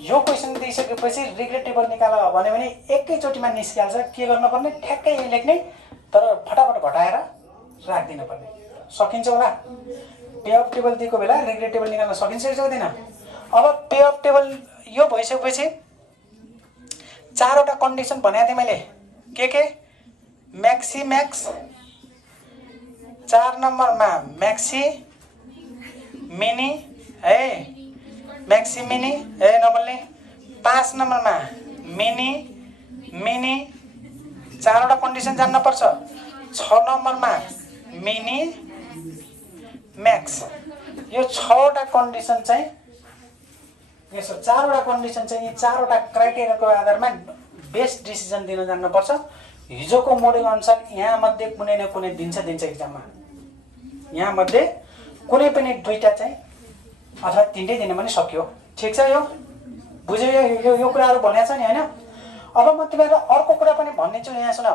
यो क्वेसन दिइसकेपछि रिग्रेट टेबल निकाल भन्यो भने एकैचोटिमा निस्किहाल्छ। के गर्नुपर्ने? ठ्याक्कै यही लेख्ने, तर फटाफट घटाएर राखिदिनु पर्ने। सकिन्छ होला? पे अफ टेबल दिएको बेला रिग्रेट टेबल निकाल्न सकिन्छ कि सक्दैन? अब पे अफ टेबल यो भइसकेपछि 4वटा कन्डिसन भनेको थिएँ मैले। के? म्याक्सी म्याक्स, 4 नम्बरमा म्याक्सी मिनी है, म्याक्सी मिनी है नबल्ने। 5 नम्बरमा मिनी 4वटा कन्डिसन जान्न पर्छ। 6 नम्बरमा मिनी म्याक्स। यो 6वटा कन्डिसन चाहिँ यसो 4वटा कन्डिसन चाहिँ, यी 4वटा क्राइटेरियाको आधारमा बेस्ट डिसिजन दिन जान्नुपर्छ। हिजोको मोडेल अनुसार यहाँ मध्ये कुनै न कुनै दिन्छ एक्जाममा। यहाँ मध्ये कुनै पनि 2टा चाहिँ अथवा 3टै दिन पनि सक्यो। ठिक छ? यो बुझ्यो? यो कुराहरू भनेको छ नि, होइन? अब म तिमीहरूलाई अर्को कुरा पनि भनिदिन्छु। यहाँ सुन,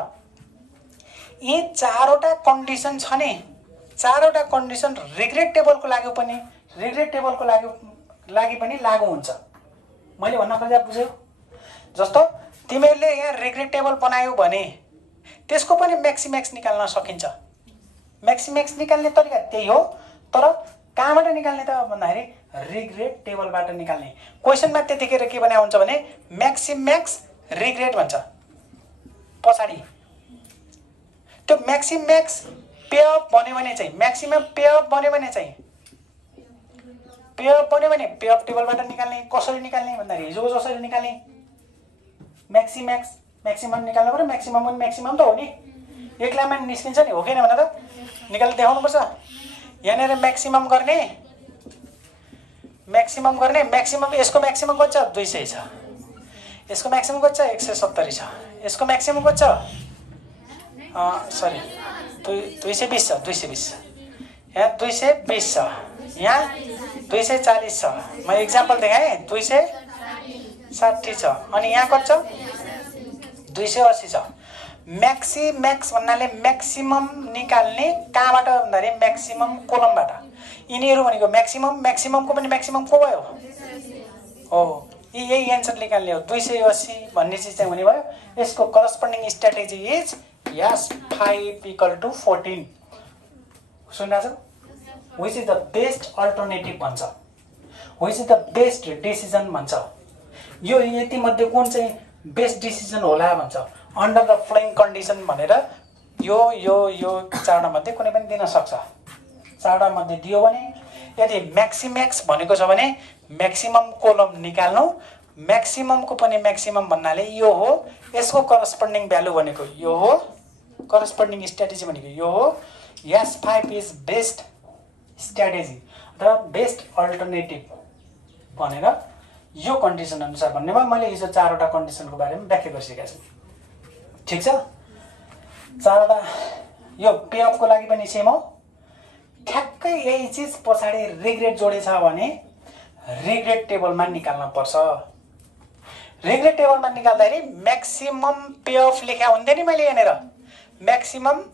यी 4वटा कन्डिसन छ नि, 4वटा कन्डिसन रिग्रेट टेबलको लागि पनि लागू हुन्छ। मैले भन्न खोजेको बुझ्यौ? जस्तो तिमीहरूले यहाँ रिग्रेट टेबल बनायौ भने त्यसको पनि म्याक्सिम्याक्स निकाल्न सकिन्छ। म्याक्सिम्याक्स निकाल्ने तरिका त्यही हो, तर कहाँबाट निकाल्ने त भन्दाखेरि रिग्रेट टेबलबाट निकाल्ने। क्वेसनमा त्यतिखेर के भनेको हुन्छ भने म्याक्सिम्याक्स रिग्रेट भन्छ पछाडि। त्यो म्याक्सिम्याक्स पे अफ भन्यो भने चाहिँ, म्याक्सिमम पे अफ भन्यो भने चाहिँ, पे अफ भन्यो भने पे अफ टेबलबाट निकाल्ने। कसरी निकाल्ने भन्दाखेरि हिजोको जसरी निकाल्ने। म्याक्सिम्याक्स म्याक्सिमम निकाल्नु पर्यो, म्याक्सिमम पनि म्याक्सिमम त हो नि। एक लाइनमा निस्किन्छ नि, हो कि होइन भन त? निकालेर देखाउनुपर्छ। यहाँनिर म्याक्सिमम गर्ने, म्याक्सिमम यसको म्याक्सिमम कति छ? 200 छ। यसको म्याक्सिमम कति छ? 170 छ। यसको म्याक्सिमम कति छ? सरी 220 छ। 220 छ। यहाँ 220 छ। यहाँ 240 छ। म एक्जाम्पल देखाएँ। 260 छ। अनि यहाँ कति छ? 280 छ। म्याक्स भन्नाले म्याक्सिमम निकाल्ने कहाँबाट भन्दाखेरि म्याक्सिमम कोलमबाट। यिनीहरू भनेको म्याक्सिममको पनि म्याक्सिमम को भयो? हो, यही एन्सर निकाल्ने हो। 280 भन्ने चिज चाहिँ हुने भयो। यसको करस्पोन्डिङ स्ट्राटेजी इज S5 = 14। सुन्नुहुन्छ? Which is the best alternative भन्छ, which is the best decision भन्छ। यो यति मध्ये कुन चाहिँ बेस्ट डिसिजन होला भन्छ। अन्डर द फ्लोइङ कन्डिसन भनेर यो चारवटा मध्ये कुनै पनि दिन सक्छ। चारवटा मध्ये दियो भने यदि म्याक्सिम्याक्स भनेको छ भने म्याक्सिमम कोलम निकाल्नु, म्याक्सिममको पनि म्याक्सिमम भन्नाले यो हो, यसको करस्पोन्डिङ भ्यालु भनेको यो हो, करस्पोन्डिङ स्ट्राटेजी भनेको यो हो। S5 इज बेस्ट स्ट्राटेजी र बेस्ट अल्टरनेटिभ भनेर यो कन्डिसन अनुसार भन्नेमा मैले हिजो चारवटा कन्डिसनको बारेमा व्याख्या गरिसकेको छु। ठिक छ? चारवटा यो पे अफको लागि पनि सेम हो। ठ्याक्कै यही चिज पछाडि रिग्रेट जोडेछ भने रिग्रेट टेबलमा निकाल्न पर्छ। रिग्रेट टेबलमा निकाल्दाखेरि म्याक्सिमम पे अफ लेख्या हुन्थ्यो नि मैले यहाँनिर, म्याक्सिमम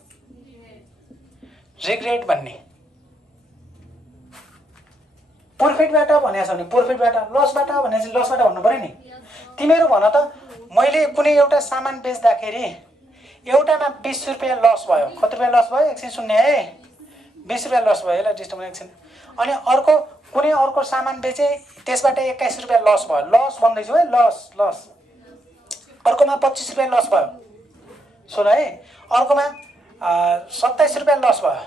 रिग्रेट भन्ने। प्रफिटबाट भनेको छ भने प्रफिटबाट, लसबाट भने चाहिँ लसबाट भन्नु पऱ्यो नि। तिमीहरू भन त, मैले कुनै एउटा सामान बेच्दाखेरि एउटामा 20 रुपियाँ लस भयो। कति रुपियाँ लस भयो? एकछिन सुन्ने है। 20 रुपियाँ लस भयो। यसलाई डिस्टर्ब एकछिन। अनि कुनै अर्को सामान बेचेँ, त्यसबाट 21 रुपियाँ लस भयो। लस भन्दैछु है, लस। अर्कोमा 25 रुपियाँ लस भयो। सुन है, अर्कोमा 27 रुपियाँ लस भयो।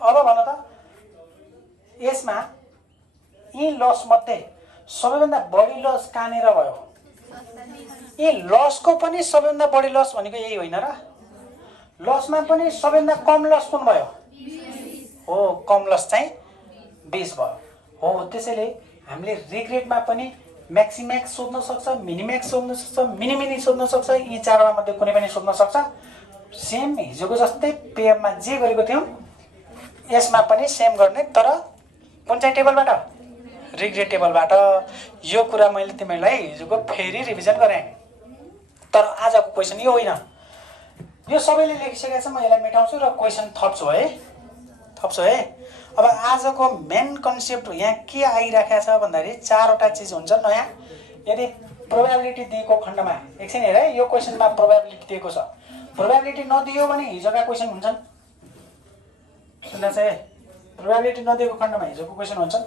अब भन त, यसमा यी लस मध्ये सबैभन्दा बढी लस कहाँनिर भयो? यी लसको पनि सबैभन्दा बढी लस भनेको यही होइन र? लसमा पनि सबैभन्दा कम लस कुन भयो? हो, कम लस चाहिँ 20 भयो। हो, त्यसैले हामीले रिग्रेटमा पनि म्याक्सिम्याक्स सोध्न सक्छ, मिनिम्याक्स सोध्न सक्छ, मिनी सोध्न सक्छ। यी चारवटा मध्ये कुनै पनि सोध्न सक्छ। सेम हिजोको जस्तै पेएममा जे गरेको थियौँ यसमा पनि सेम गर्ने, तर कुन चाहिँ टेबलबाट? रिग्रेट टेबलबाट। यो कुरा मैले तिमीलाई हिजोको फेरि रिभिजन गराएँ। तर आजको क्वेसन यो होइन। यो सबैले लेखिसकेको छ, म यसलाई मेटाउँछु र क्वेसन थप्छु है। अब आजको मेन कन्सेप्ट यहाँ के आइराखेको छ भन्दाखेरि चारवटा चिज हुन्छ नयाँ। यदि प्रोबेबिलिटी दिएको खण्डमा, एकछिन हेर है, यो क्वेसनमा प्रोबेबिलिटी दिएको छ। प्रोबेबिलिटी नदियो भने हिजोका क्वेसन हुन्छन्। सुन्नुहोस् है, प्रोबेबिलिटी नदिएको खण्डमा हिजोको क्वेसन हुन्छन्।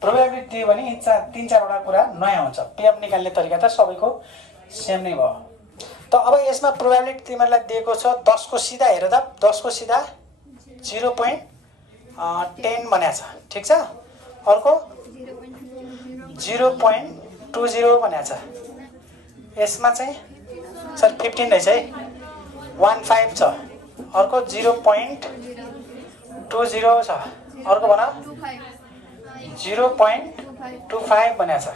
प्रोबेबिलिटी दियो भने तीन चारवटा कुरा नयाँ हुन्छ। पेअप निकाल्ने तरिका त सबैको सेम नै भयो। त अब यसमा प्रोबेबिलिटी तिमीहरूलाई दिएको छ 10 को सिधा। हेर त, 10 को सिधा 0.10 भनेको छ। ठिक छ? अर्को 0.20 भनेको छ। यसमा चाहिँ सर 15 रहेछ है, 15 छ। अर्को 0.20 छ। अर्को भन 0.25 भनेको छ।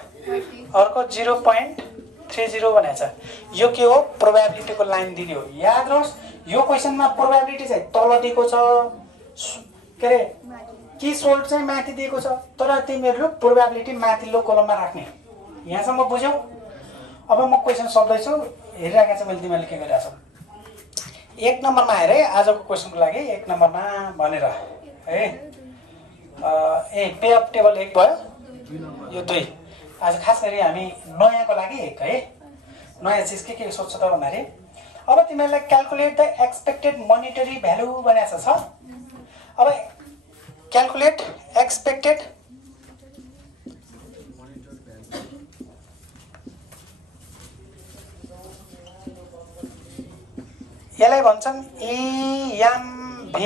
अर्को 0.30 भनेको छ। यो के हो? प्रोबेबिलिटीको लाइन दिने हो। याद रहोस्, यो क्वेसनमा प्रोबेबिलिटी चाहिँ तल दिएको छ, के अरे की सोल्ड चाहिँ माथि दिएको छ, तर तिमीहरू प्रोबेबिलिटी माथिल्लो कलममा राख्ने। यहाँसम्म बुझ्यौ? अब म क्वेसन सोध्दैछु, हेरिरहेको छ मैले तिमीहरूले के गरिरहेको छ। 1 नम्बरमा आएर है आजको क्वेसनको लागि 1 नम्बरमा भनेर है। पे अफ टेबल 1 भयो, यो 2। आज खास गरी हामी नयाँको लागि 1 है। नयाँ चिज के सोध्छ त भन्दाखेरि, अब तिमीहरूलाई calculate the expected monetary value भनेको छ। अब क्याल्कुलेट एक्सपेक्टेड यसलाई भन्छन् EMV।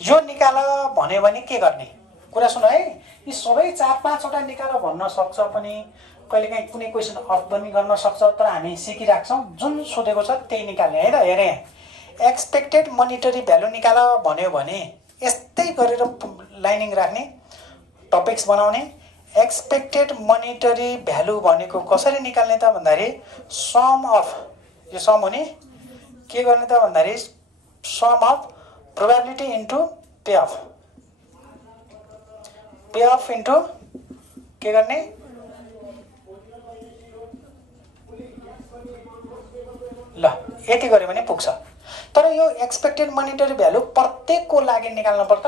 यो निकाल भन्यो भने के गर्ने कुरा सुन है। यी सबै 4-5 वटा निकाल भन्न सक्छ पनि, कहिलेकाहीँ कुनै क्वेसन अफ पनि गर्न सक्छ। तर हामी सिकिराख्छौँ, जुन सोधेको छ त्यही निकाल्ने है त। हेरे एक्सपेक्टेड मोनिटरी भ्यालु निकाल भन्यो भने यस्तै गरेर लाइनिङ राख्ने, टपिक्स बनाउने। एक्सपेक्टेड मोनिटरी भ्यालु भनेको कसरी निकाल्ने त भन्दाखेरि सम अफ, यो सम हुने के गर्ने त भन्दाखेरि sum of probability into pay off, pay off into के गर्ने ल यति गऱ्यो भने पुग्छ। तर यो एक्सपेक्टेड मोनिटरी भ्यालु प्रत्येकको लागि निकाल्नु पर्छ।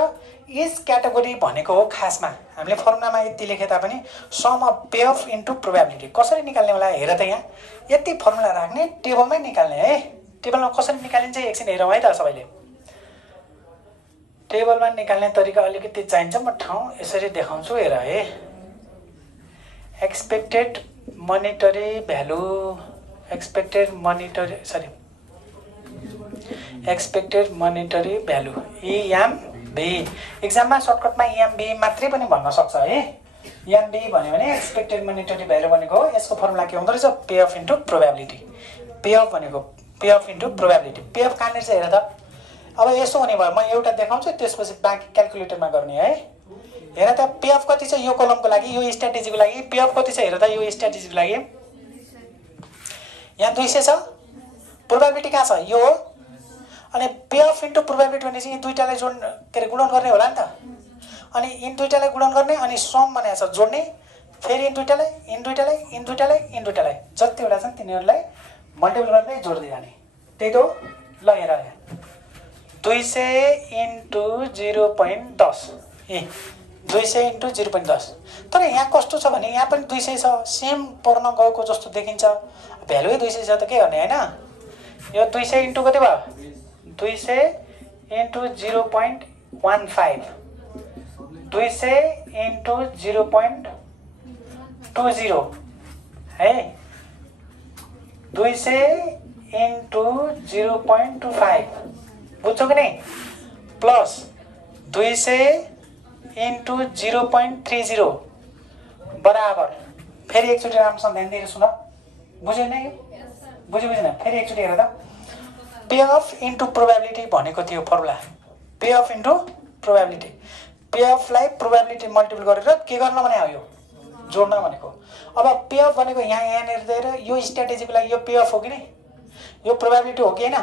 इज क्याटेगोरी भनेको हो खासमा हामीले फर्मुलामा यति लेखे तापनि sum of pay off into probability कसरी निकाल्ने होला हेर त, यहाँ यति फर्मुला राख्ने, टेबलमै निकाल्ने है। टेबलमा कसरी निकालिन्छ एकछिन हेरौँ है त सबैले। टेबलमा निकाल्ने तरिका अलिकति चाहिन्छ, म ठाउँ यसरी देखाउँछु हेर है। Expected monetary value, expected monetary value EMB. एक्जाममा सर्टकटमा इएमबी मात्रै पनि भन्न सक्छ है। इएमबी भन्यो भने एक्सपेक्टेड मोनिटरी भ्यालु भनेको हो, यसको फर्मुला के हुँदो रहेछ pay off into probability. Pay off भनेको pay off into probability. Pay off कहाँनिर चाहिँ हेर त। अब यसो हुने भयो, म एउटा देखाउँछु त्यसपछि बाँकी क्यालकुलेटरमा गर्ने है। हेर त पे अफ कति छ यो कलमको लागि, यो स्ट्राटेजीको लागि पे अफ कति छ हेर त। यो स्ट्राटेजीको लागि यहाँ 200 छ, प्रोबेबिलिटी कहाँ छ यो हो। अनि पे अफ इन्टु प्रोबेबिलिटी भनेपछि यी दुईटालाई के अरे गुणन गर्ने होला नि त। अनि इन दुईटालाई गुणन गर्ने, अनि सम भनेको छ जोड्ने, फेरि इन दुईटालाई जतिवटा छन् तिनीहरूलाई मल्टिपल गर्दै जोड्दै जाने, त्यही त हो। ल हेर 200 इन्टु 0.10, 200 इन्टु 0.10। तर यहाँ कस्तो छ भने यहाँ पनि 200 छ, सेम पर्न गएको जस्तो देखिन्छ। भ्यालु 200 छ त के गर्ने होइन। यो 200 इन्टु कति भयो, 200 इन्टु 0.15, 200 इन्टु 0.20 है, 200 इन्टु 0.25 बुझ्छौ कि नहीं, प्लस 200 इन्टु 0.30 बराबर। फेरि एकचोटि राम्रोसँग ध्यान दिएर सुन, बुझ्यो नि, बुझेन फेरि एकचोटि हेर त। पे अफ इन्टु प्रोबेबिलिटी भनेको थियो formula, pay off into probability. Pay अफलाई प्रोबेबिलिटी मल्टिपल गरेर के गर्न भने हो, यो जोड्न भनेको। अब पे अफ भनेको यहाँनिर दिएर यो स्ट्राटेजीको लागि यो पे अफ हो कि नि, यो प्रोबेबिलिटी हो कि होइन।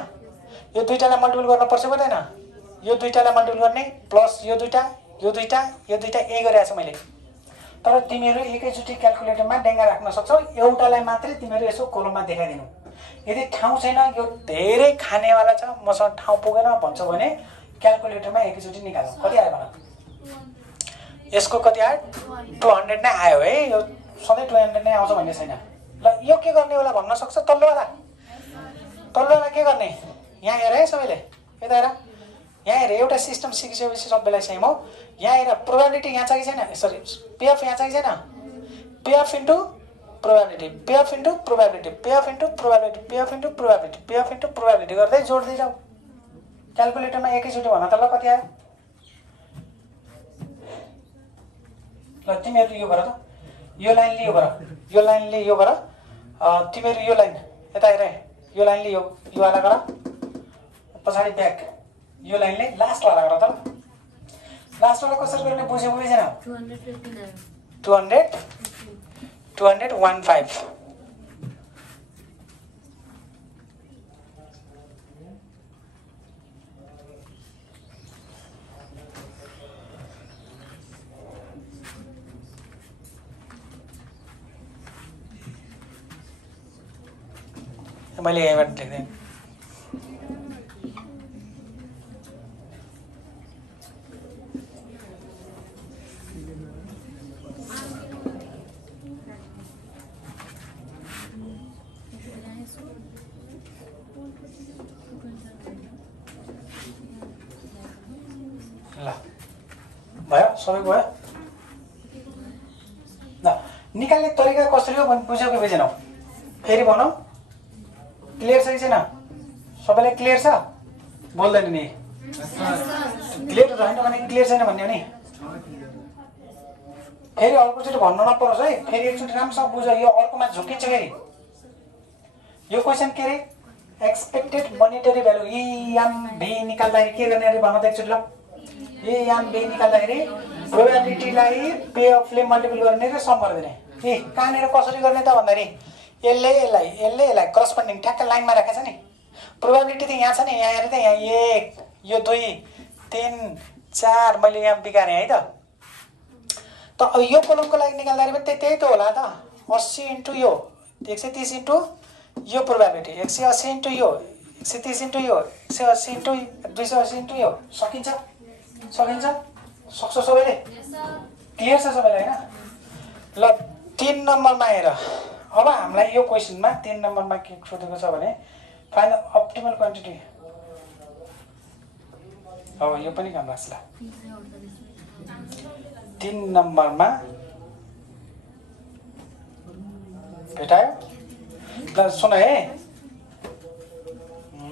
यो दुईटालाई मल्टिपल गर्नुपर्छ पर्दैन, यो दुईटालाई मल्टिपल गर्ने प्लस यो दुईटा यही गरिरहेको छु मैले। तर तिमीहरू एकैचोटि क्यालकुलेटरमा डेङ्गा राख्न सक्छौ, एउटालाई मात्रै तिमीहरू यसो कोलममा देखाइदिनु। यदि ठाउँ छैन, यो धेरै खानेवाला छ, मसँग ठाउँ पुगेन भन्छौ भने क्यालकुलेटरमा एकैचोटि निकालौ। कति आयो भन, यसको कति आयो 200 नै आयो है। यो सधैँ 200 नै आउँछ भन्ने छैन। ल यो के गर्ने होला भन्न सक्छ, तल्लोवाला के गर्ने, यहाँ हेर है सबैले, यता हेर, यहाँ हेर। एउटा सिस्टम सिकिसकेपछि सबैलाई सेम हो। यहाँ हेर प्रोबेबिलिटी यहाँ छ कि छैन, सरी पे अफ यहाँ छ कि छैन, pay off into probability, pay off into probability, pay off into probability, pay off into probability, pay off into probability गर्दै जोड्दै जाऊ। क्यालकुलेटरमा एकैचोटि भन त ल कति आयो। ल तिमीहरू यो गर त, यो लाइनले यो गर, यो लाइनले यो गर, तिमीहरू यो लाइन यता हेर, यो लाइनले यो वाला गर, पछाडि ब्याक यो लाइनले लास्टवाला गर त। लास्टवाला कसरी गर्ने बुझेको बुझेन, 215 मैले यहीँबाट लेख्दैन। ल भयो, सबै भयो। ल निकाल्ने तरिका कसरी हो भने बुझ्यौ कि बुझेनौ, फेरि भनौँ। क्लियर छ कि छैन, सबैलाई क्लियर छ, बोल्दैन नि, क्लियर छैन भने क्लियर छैन भन्ने हो नि। फेरि अर्कोचोटि भन्नु नपरोस् है, फेरि एकचोटि राम्रोसँग बुझ। यो अर्कोमा झुकिन्छ फेरि। यो क्वेसन के अरे एक्सपेक्टेड मोनिटरी भ्यालु EMV निकाल्दाखेरि के गर्ने अरे भन्न त एकचोटि ल EMV निकाल्दाखेरि प्रोबेबिलिटीलाई पे अफले मल्टिपल गर्ने र सम गरिदिने कहाँनिर कसरी गर्ने त भन्दाखेरि यसलाई करस्पोन्डिङ ठ्याक्क लाइनमा राखेको छ नि प्रोबेबिलिटी त यहाँ छ नि यहाँ हेर त यहाँ 1 यो 2 3 4 मैले यहाँ बिगारेँ है त अब यो कोलमको लागि निकाल्दाखेरि पनि त्यही त होला त 80 इन्टु यो 130 इन्टु यो प्रोबेबिलिटी 180 इन्टु यो 130 इन्टु यो 180 इन्टु 280 इन्टु यो सक्छ सक्छ सबैले क्लियर छ सबैलाई हैन ल 3 नम्बरमा हेर अब हामीलाई यो क्वेशनमा 3 नम्बरमा के सोधेको छ भने फाइन्ड द अप्टिमल क्वान्टिटी अब यो पनि काम लाग्छ ल 3 नम्बरमा भेटायो ल सुन है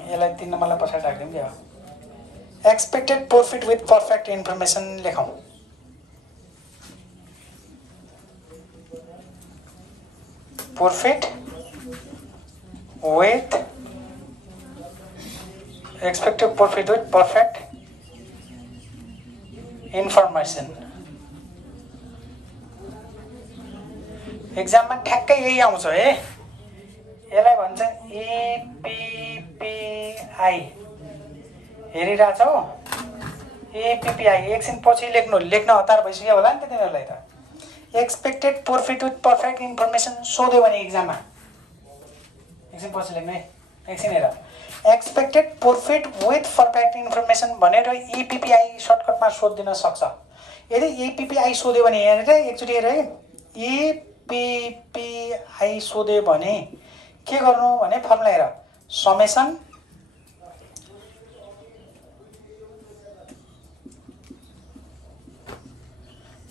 यसलाई 3 नम्बरलाई पछाडि राख्दिउँ के हो expected profit with perfect information लेखौँ profit with expected profit with perfect information एक्जाममा ठ्याक्कै यही आउँछ है यसलाई भन्छ APPI हेरिरहेछौ APPI एकछिन पछि लेख्न हतार भइसक्यो होला नि त तिमीहरूलाई त expected profit with perfect information सोध्यो भने एक्जाममा एकछिन पछि लेख्नु है एकछिन हेर expected profit with perfect information भनेर APPI सर्टकटमा सोधिदिन सक्छ यदि APPI सोध्यो भने हेरेर एकचोटि हेर है APPI सोध्यो भने के गर्नु भने फर्मुला हेर समेसन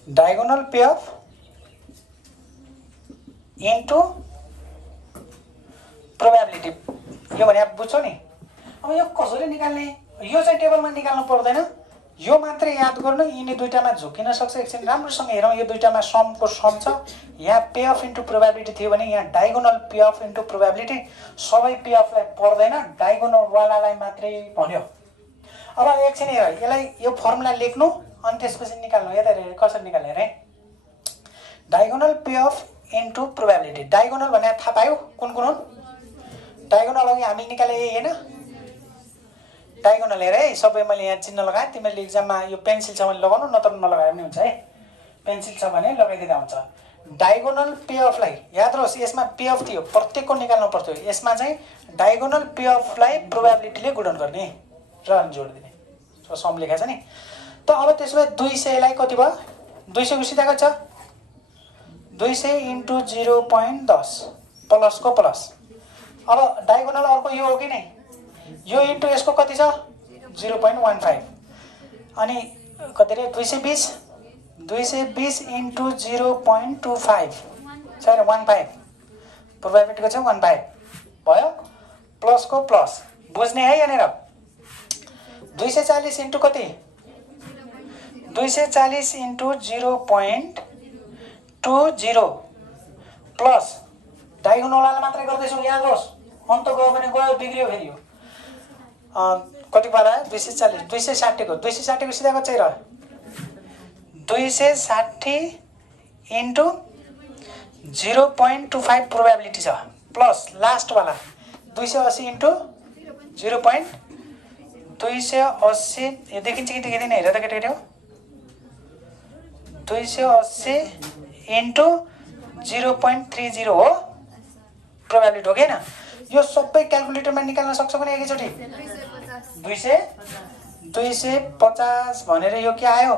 डायगोनल पेअफ इन्टु प्रोबेबिलिटी यो भने अब बुझ्छौ नि अब यो कसरी निकाल्ने यो चाहिँ टेबलमा निकाल्नु पर्दैन यो मात्रै याद गर्नु यिनी दुईटामा झुकिन सक्छ एकछिन राम्रोसँग हेरौँ यो दुईटामा समको सम छ यहाँ पे अफ इन्टु प्रोबेबिलिटी थियो भने यहाँ diagonal pay off into probability सबै पे अफलाई पर्दैन डायगोनल वालालाई मात्रै भन्यो अब एकछिन हेर यसलाई यो फर्मुला लेख्नु अनि त्यसपछि निकाल्नु यता हेर कसरी निकाल्ने रे diagonal pay off into probability diagonal भने थाहा पायो कुन हुन् डायगोनल अघि हामी निकाले हैन डायगोनल हेर है सबै मैले यहाँ चिन्ह लगाएँ तिमीले एक्जाममा यो पेन्सिल छ भने लगाउनु नत्र नलगाए पनि हुन्छ है पेन्सिल छ भने लगाइदिँदा हुन्छ डायगोनल पे अफलाई याद रहोस् यसमा पे अफ थियो प्रत्येकको निकाल्नु पर्थ्यो यसमा चाहिँ डायगोनल पे अफलाई प्रोबेबिलिटीले गुणन गर्ने र जोड दिने सम लेखेको छ नि त अब त्यसो भए 200 लाई कति भयो 200 को सिधा छ 200 इन्टु 0.10 प्लस को प्लस अब डायगोनल अर्को यो हो कि नै यो इन्टु यसको कति छ 0.15 अनि कति रे 220 इन्टु 0.25 छैन 15 प्रोबेबिलिटीको छ 15 भयो प्लस को प्लस बुझ्ने है यहाँनिर 240 इन्टु कति 240 इन्टु 0.20 प्लस डायगोनललाई मात्रै गर्दैछौँ याद होस् अन्त गयो भने गयो बिग्रियो फेरि यो कति पारा 240 260 को सिधा कति र 260 इन्टु 0.25 प्रोबेबिलिटी छ प्लस लास्ट वाला 280 इन्टु 0.280 यो देखिन्छ कि देखिँदैन हेर त केटाकेटी हो 280 इन्टु 0.30 हो प्रोबेबिलिटी हो कि हैन यो सबै क्याल्कुलेटरमा निकाल्न सक्छौ भने एकैचोटी 250 भनेर यो के आयो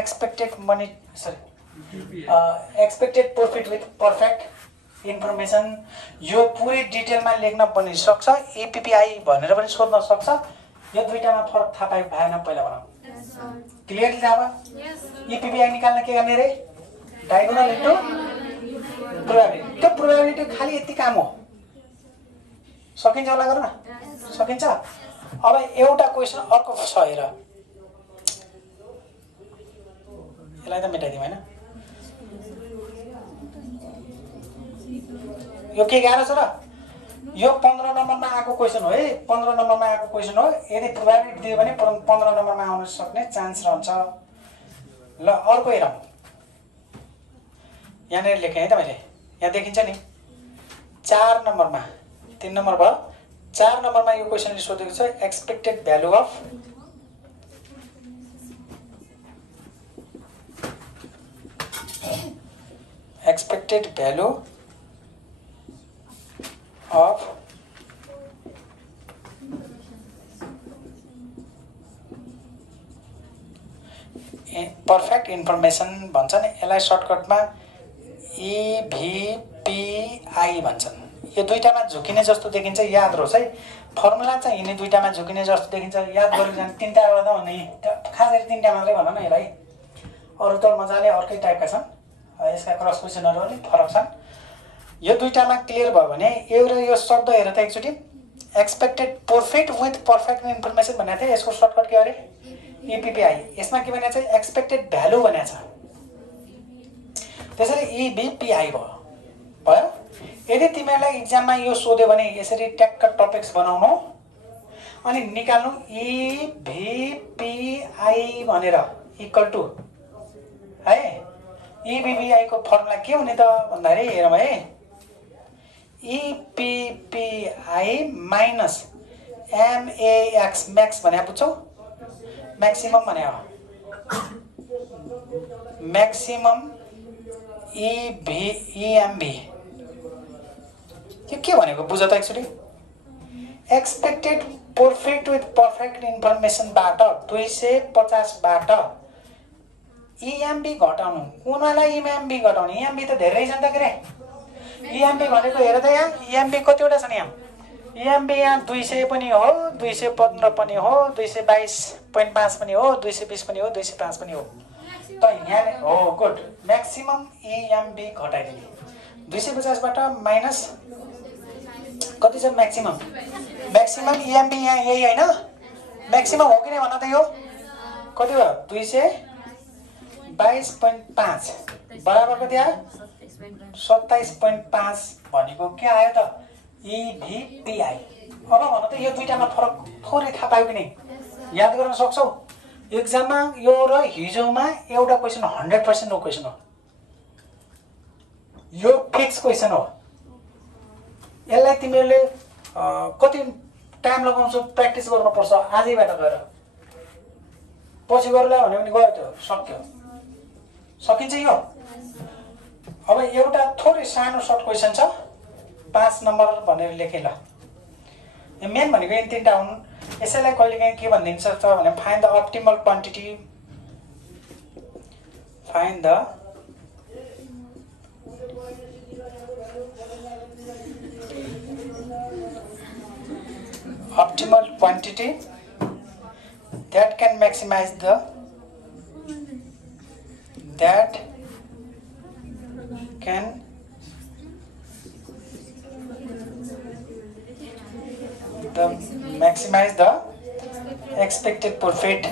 expected money expected profit with perfect information यो पुरै डिटेलमा लेख्न पनि सक्छ APPI भनेर पनि सोध्न सक्छ यो दुईटामा फरक थाहा पाइ भएन पहिला भनौँ क्लियरली थाहा भयो APPI निकाल्न के गर्ने रे डायगोनल इन्टु प्रोबेबिलिटी त्यो प्रोबेबिलिटी खाली यति काम हो सकिन्छ होला गर्न सकिन्छ अब एउटा क्वेशन अर्को छ हेर यसलाई त मेटाइदिउँ हैन यो के गाह्रो छ र यो 15 नम्बरमा आएको क्वेसन हो है, 15 नम्बरमा आएको क्वेसन हो। यदि प्रोबेबिलिटी दियो भने 15 नम्बरमा आउन सक्ने चान्स रहन्छ। ल अर्को हेरौँ, यहाँनिर लेखेँ है त मैले, यहाँ देखिन्छ नि 4 नम्बरमा, 3 नम्बर भयो, 4 नम्बरमा यो क्वेसनले सोधेको छ expected value of perfect information भन्छन्, यसलाई सर्टकटमा EVPI भन्छन्। यो दुईटामा झुकिने जस्तो देखिन्छ, याद रहोस् है। फर्मुला चाहिँ यिनी दुईटामा झुकिने जस्तो देखिन्छ, याद गरेर जाने। तीनटा गर्दा भन्ने खास गरी तीनटा मात्रै भन न यसलाई, अरू त मजाले अर्कै टाइपका छन्। यसका क्रस क्वेसनहरू अलिक फरक छन्। यो दुईटामा क्लियर भयो भने एउटा यो शब्द हेर त एकचोटि, expected perfect with perfect information भनेको थियो, यसको सर्टकट के अरे EPPI। यसमा के भनेको छ एक्सपेक्टेड भ्यालु भनेको छ, त्यसैले EVPI भयो। यदि तिमीहरूलाई इक्जाममा यो सोध्यो भने यसरी ट्याक्क टपिक्स बनाउनु अनि निकाल्नु EVPI भनेर इक्वल टु है। EVPI को फर्मुला के हुने त भन्दाखेरि हेरौँ है, EPPI माइनस MAX, म्याक्स भने बुझ्छौ, म्याक्सिमम भने हो, म्याक्सिमम EMB। के भनेको बुझ त actually, expected perfect with perfect इन्फर्मेसनबाट 250 बाट EMB घटाउनु। कुनलाई EMB घटाउने? EMB त धेरै छ नि त के रे। EMB भनेको हेर त यहाँ EMB कतिवटा छ नि यहाँ, EMB यहाँ 200 पनि हो, 215 पनि हो, 222.5 पनि हो, 220 पनि हो, 205 पनि हो। त यहाँ हो गुड, म्याक्सिमम EMB घटाइदिने 250 बाट माइनस कति छ म्याक्सिमम। म्याक्सिमम EMB यहाँ यही हैन, म्याक्सिमम हो कि नै भन त यो कति भयो 222.5 बराबर कति आयो 27.5 भनेको के आयो त EVPI। अब भन त यो दुईटामा फरक थोरै थाहा पायो कि नै, याद गर्न सक्छौ। एक्जाममा यो र हिजोमा एउटा क्वेसन 100% नो क्वेसन हो, यो फिक्स क्वेसन हो। यसलाई तिमीहरूले कति टाइम लगाउँछौ प्र्याक्टिस गर्नुपर्छ आजैबाट गएर, पछि गरेर भन्यो भने गयो त्यो सक्यो, सकिन्छ यो। अब एउटा थोरै सानो सर्ट क्वेसन छ 5 नम्बर भनेर लेखेँ ल। मेन भनेको यिन तीनटा हुन्। यसैलाई कहिलेकाहीँ के भनिदिन्छ त भने find the optimal quantity, find the optimal quantity that can maximize the expected profit।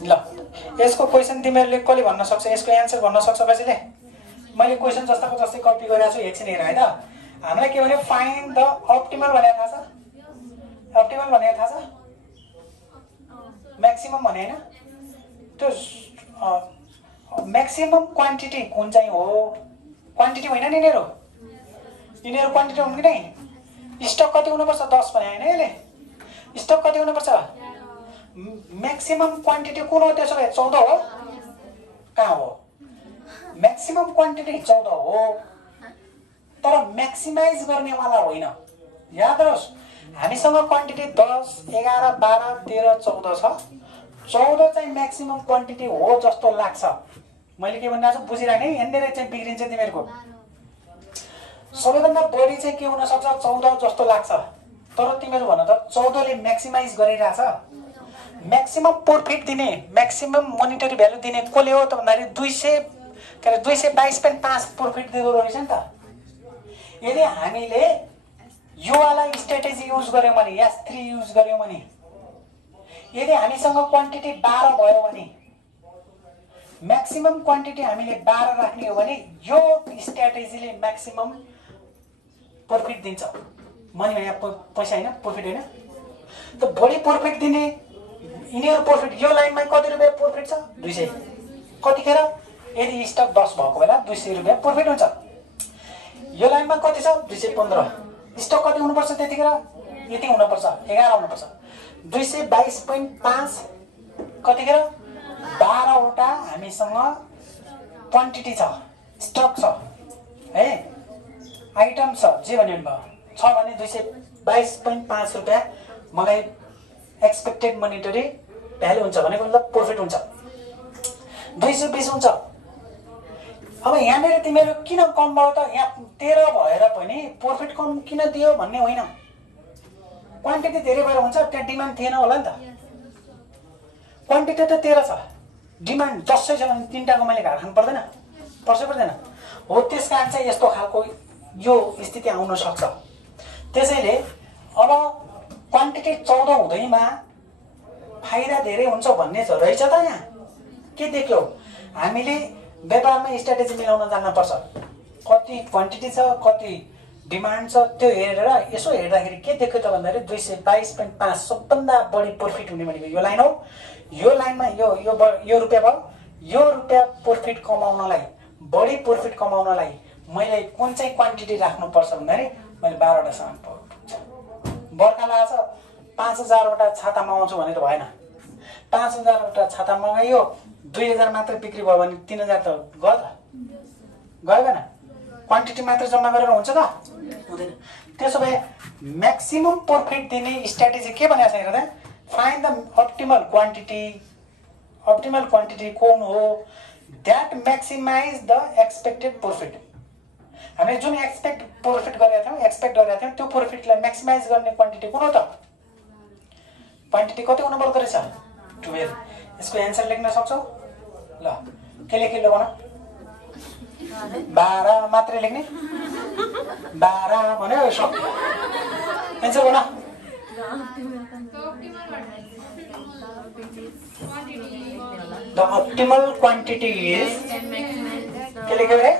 ल यसको क्वेसन तिमीहरूले कसले भन्न सक्छ, यसको एन्सर भन्न सक्छ कसैले? मैले क्वेसन जस्ताको जस्तै कपी गरेको छु, एकछिन हेर है त। हामीलाई के भने फाइन्ड द अप्टिमल भनेको थाहा छ, अप्टिमल भनेको थाहा छ, म्याक्सिमम भने हैन, त्यो म्याक्सिमम क्वान्टिटी कुन चाहिँ हो, क्वान्टिटी होइन नि यिनीहरू क्वान्टिटी हुन् कि नै। स्टक कति हुनुपर्छ 10 भने हैन, यसले स्टक कति हुनुपर्छ, म्याक्सिमम क्वान्टिटी कुन हो त्यसो भए 14 हो, कहाँ हो म्याक्सिमम क्वान्टिटी 14 हो, तर म्याक्सिमाइज गर्नेवाला होइन। याद रहोस्, हामीसँग क्वान्टिटी 10, 11, 12, 13, 14 छ। 14 चाहिँ म्याक्सिमम क्वान्टिटी हो जस्तो लाग्छ। मैले के भनिरहेको छु बुझिराख्ने, यहाँनिर चाहिँ बिग्रिन्छ तिमीहरूको। सबैभन्दा बढी चाहिँ के हुन सक्छ 14 जस्तो लाग्छ, तर तिमीहरू भन त 14 ले म्याक्सिमाइज गरिरहेछ। म्याक्सिमम प्रॉफिट दिने, म्याक्सिमम मोनिटरी भ्यालु दिने कसले हो त भन्दाखेरि 222.5 प्रॉफिट दिँदो रहेछ नि त। यदि हामीले यो वाला स्ट्र्याटेजी युज गर्यौं भने, S3 युज गर्यौं भने, यदि हामीसँग क्वान्टिटी 12 भयो भने म्याक्सिमम क्वान्टिटी हामीले 12 राख्ने हो भने यो स्ट्र्याटेजीले म्याक्सिमम प्रॉफिट दिन्छ। मनी यहाँ पैसा हैन, प्रॉफिट हैन। त बढी प्रॉफिट दिने यिनीहरु प्रॉफिट यो लाइनमा कति रुपैयाँ प्रॉफिट छ? 200। कतिखेर? यदि स्टक 10 भएको बेला 200 रुपैयाँ प्रॉफिट हुन्छ। यो लाइनमा कति छ? 215। स्टक कति हुनुपर्छ त्यतिखेर? यति हुनुपर्छ, 11 हुनुपर्छ। 222.5 कतिखेर? 12 वटा हामीसँग क्वान्टिटी छ, स्टक छ है, आइटम छ, जे भन्यो छ भने 222.5 रुपैयाँ मलाई एक्सपेक्टेड मनिटरी भ्यालु हुन्छ भनेको मतलब प्रॉफिट हुन्छ। 220 हुन्छ। अब यहाँनिर तिमीहरू किन कम भयो त? यहाँ 13 भएर पनि प्रॉफिट कम किन दियो भन्ने होइन। क्वान्टिटी धेरै भएर हुन्छ, त्यहाँ डिमान्ड थिएन होला नि त। क्वान्टिटी त 13 छ, डिमान्ड 10 छ भने 3टाको मैले घाटा खानु पर्दैन? पर्छ पर्दैन? हो, त्यसकारण चाहिँ यस्तो खालको यो स्थिति आउन सक्छ। त्यसैले अब क्वान्टिटी 14 हुँदैमा फाइदा धेरै हुन्छ भन्ने रहेछ त। यहाँ के देख्यौ? हामीले व्यापारमा स्ट्र्याटेजी मिलाउन जान्न पर्छ। कति क्वान्टिटी छ, कति डिमान्ड छ, त्यो हेरेर यसो हेर्दाखेरि के देख्यो त भन्दाखेरि 222.5 सबभन्दा बढी प्रॉफिट हुने भनेको यो लाइन हो। यो लाइनमा यो रुपैयाँ भयो। यो रुपैयाँ प्रॉफिट कमाउनलाई, बढी प्रॉफिट कमाउनलाई मैले कुन चाहिँ क्वान्टिटी राख्नुपर्छ भन्दाखेरि मैले 12 वटा सामान पुग्छ। बर्खा लाग्छ 5000 वटा छाता मगाउँछु भने त भएन। 5000 वटा छाता मगाइयो, 2000 मात्र बिक्री भयो भने 3000 त गयो त? गयो भएन? क्वान्टिटी मात्र जम्मा गरेर हुन्छ त? हुँदैन। त्यसो भए म्याक्सिमम प्रॉफिट दिने स्ट्र्याटेजी के भनेको छ हेर्दा? Find the optimal quantity. Optimal quantity कुन हो? That maximize the expected profit. हामीले जुन एक्सपेक्ट गरेका थियौं त्यो प्रॉफिटलाई मैक्सिमाइज गर्ने क्वान्टिटी कुन हो त? क्वान्टिटी कति हुनु पर्दो रहेछ? 12। यसको एन्सर लेख्न सक्छौ? ल के लेखिलो भन? 12 मात्रै लेख्ने? 12 भन्यो सक्यो। एन्सर भन। The optimal quantity is के लेख्यो रे?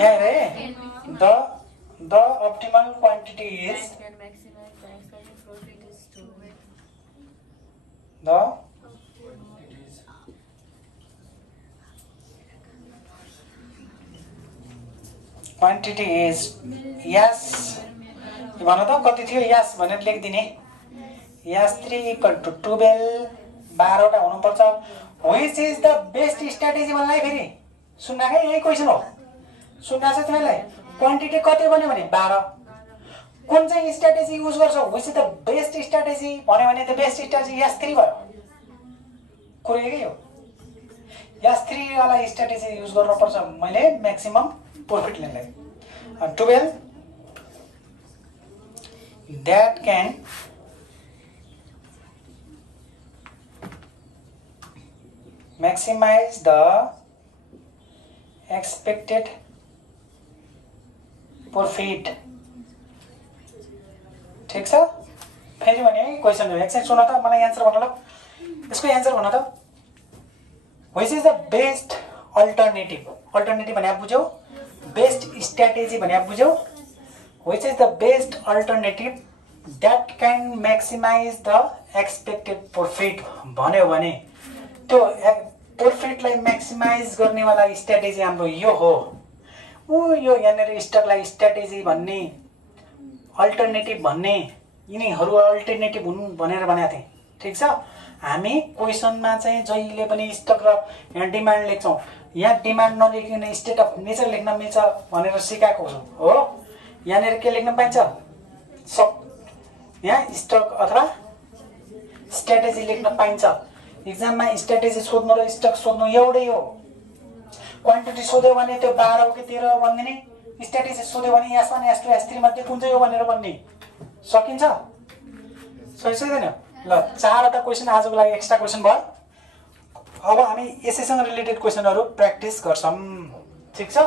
यहाँ रे the optimal quantity is the quantity is yes भन त कति थियो? yes भनेर लेखिदिने। yes 3 equal to 12 12 वटा हुनुपर्छ। which is the best strategy भन्नलाई फेरि सुन्ना है, यही क्वेशन हो। सुन्ना छ तिमीलाई? क्वान्टिटी कति भन्यो भने 12। कुन चाहिँ स्ट्र्याटेजी युज गर्छौ? which is the best strategy भन्यो भने the best strategy yes 3 भयो। कुरो यही हो। yes 3 वाला स्ट्र्याटेजी युज गर्नुपर्छ मैले म्याक्सिमम प्रॉफिट लिनलाई। 12 that can maximize the expected profit। ठीक छ? फेरि भने क्वेशन हो, एकछिन सुन त, मलाई आन्सर भन ल। यसको आन्सर भन त। which is the best alternative? Alternative भने बुझ्यौ? बेस्ट स्ट्र्याटेजी भने बुझ्यौ? which is the best alternative that can maximize the expected profit भन्यो भने त्यो प्रॉफिटलाई मैक्सिमाइज गर्ने वाला स्ट्र्याटेजी हाम्रो यो हो। यो यहाँनिर स्टकलाई स्ट्र्याटेजी भन्ने, अल्टरनेटिभ भन्ने, यिनीहरू अल्टरनेटिभ हुन् भनेर भनेको थिएँ। ठीक छ? हामी क्वेशनमा चाहिँ जहिले पनि स्टक र यहाँ डिमान्ड लेख्छौं। यहाँ डिमान्ड नलेखिकन स्टेट अफ नेचर लेख्न मिल्छ भनेर सिकाएको हो। यहाँनिर के लेख्न पाइन्छ? यहाँ स्टक अथवा स्ट्र्याटेजी लेख्न पाइन्छ। एक्जाममा स्ट्र्याटेजी सोध्नु र स्टक सोध्नु एउटै हो। क्वान्टिटी सोध्यो भने त्यो 12 हो कि 13 हो भन्दिने, स्ट्र्याटेजी सोध्यो भने S1 S2 S3 मध्ये कुन चाहिँ हो भनेर भन्ने सकिन्छ? सकिदैन? ल 4 वटा क्वेशन आजको लागि एक्स्ट्रा क्वेशन भयो। अब हामी यसैसँग रिलेटेड क्वेशनहरु प्र्याक्टिस गर्छौं। ठीक छ?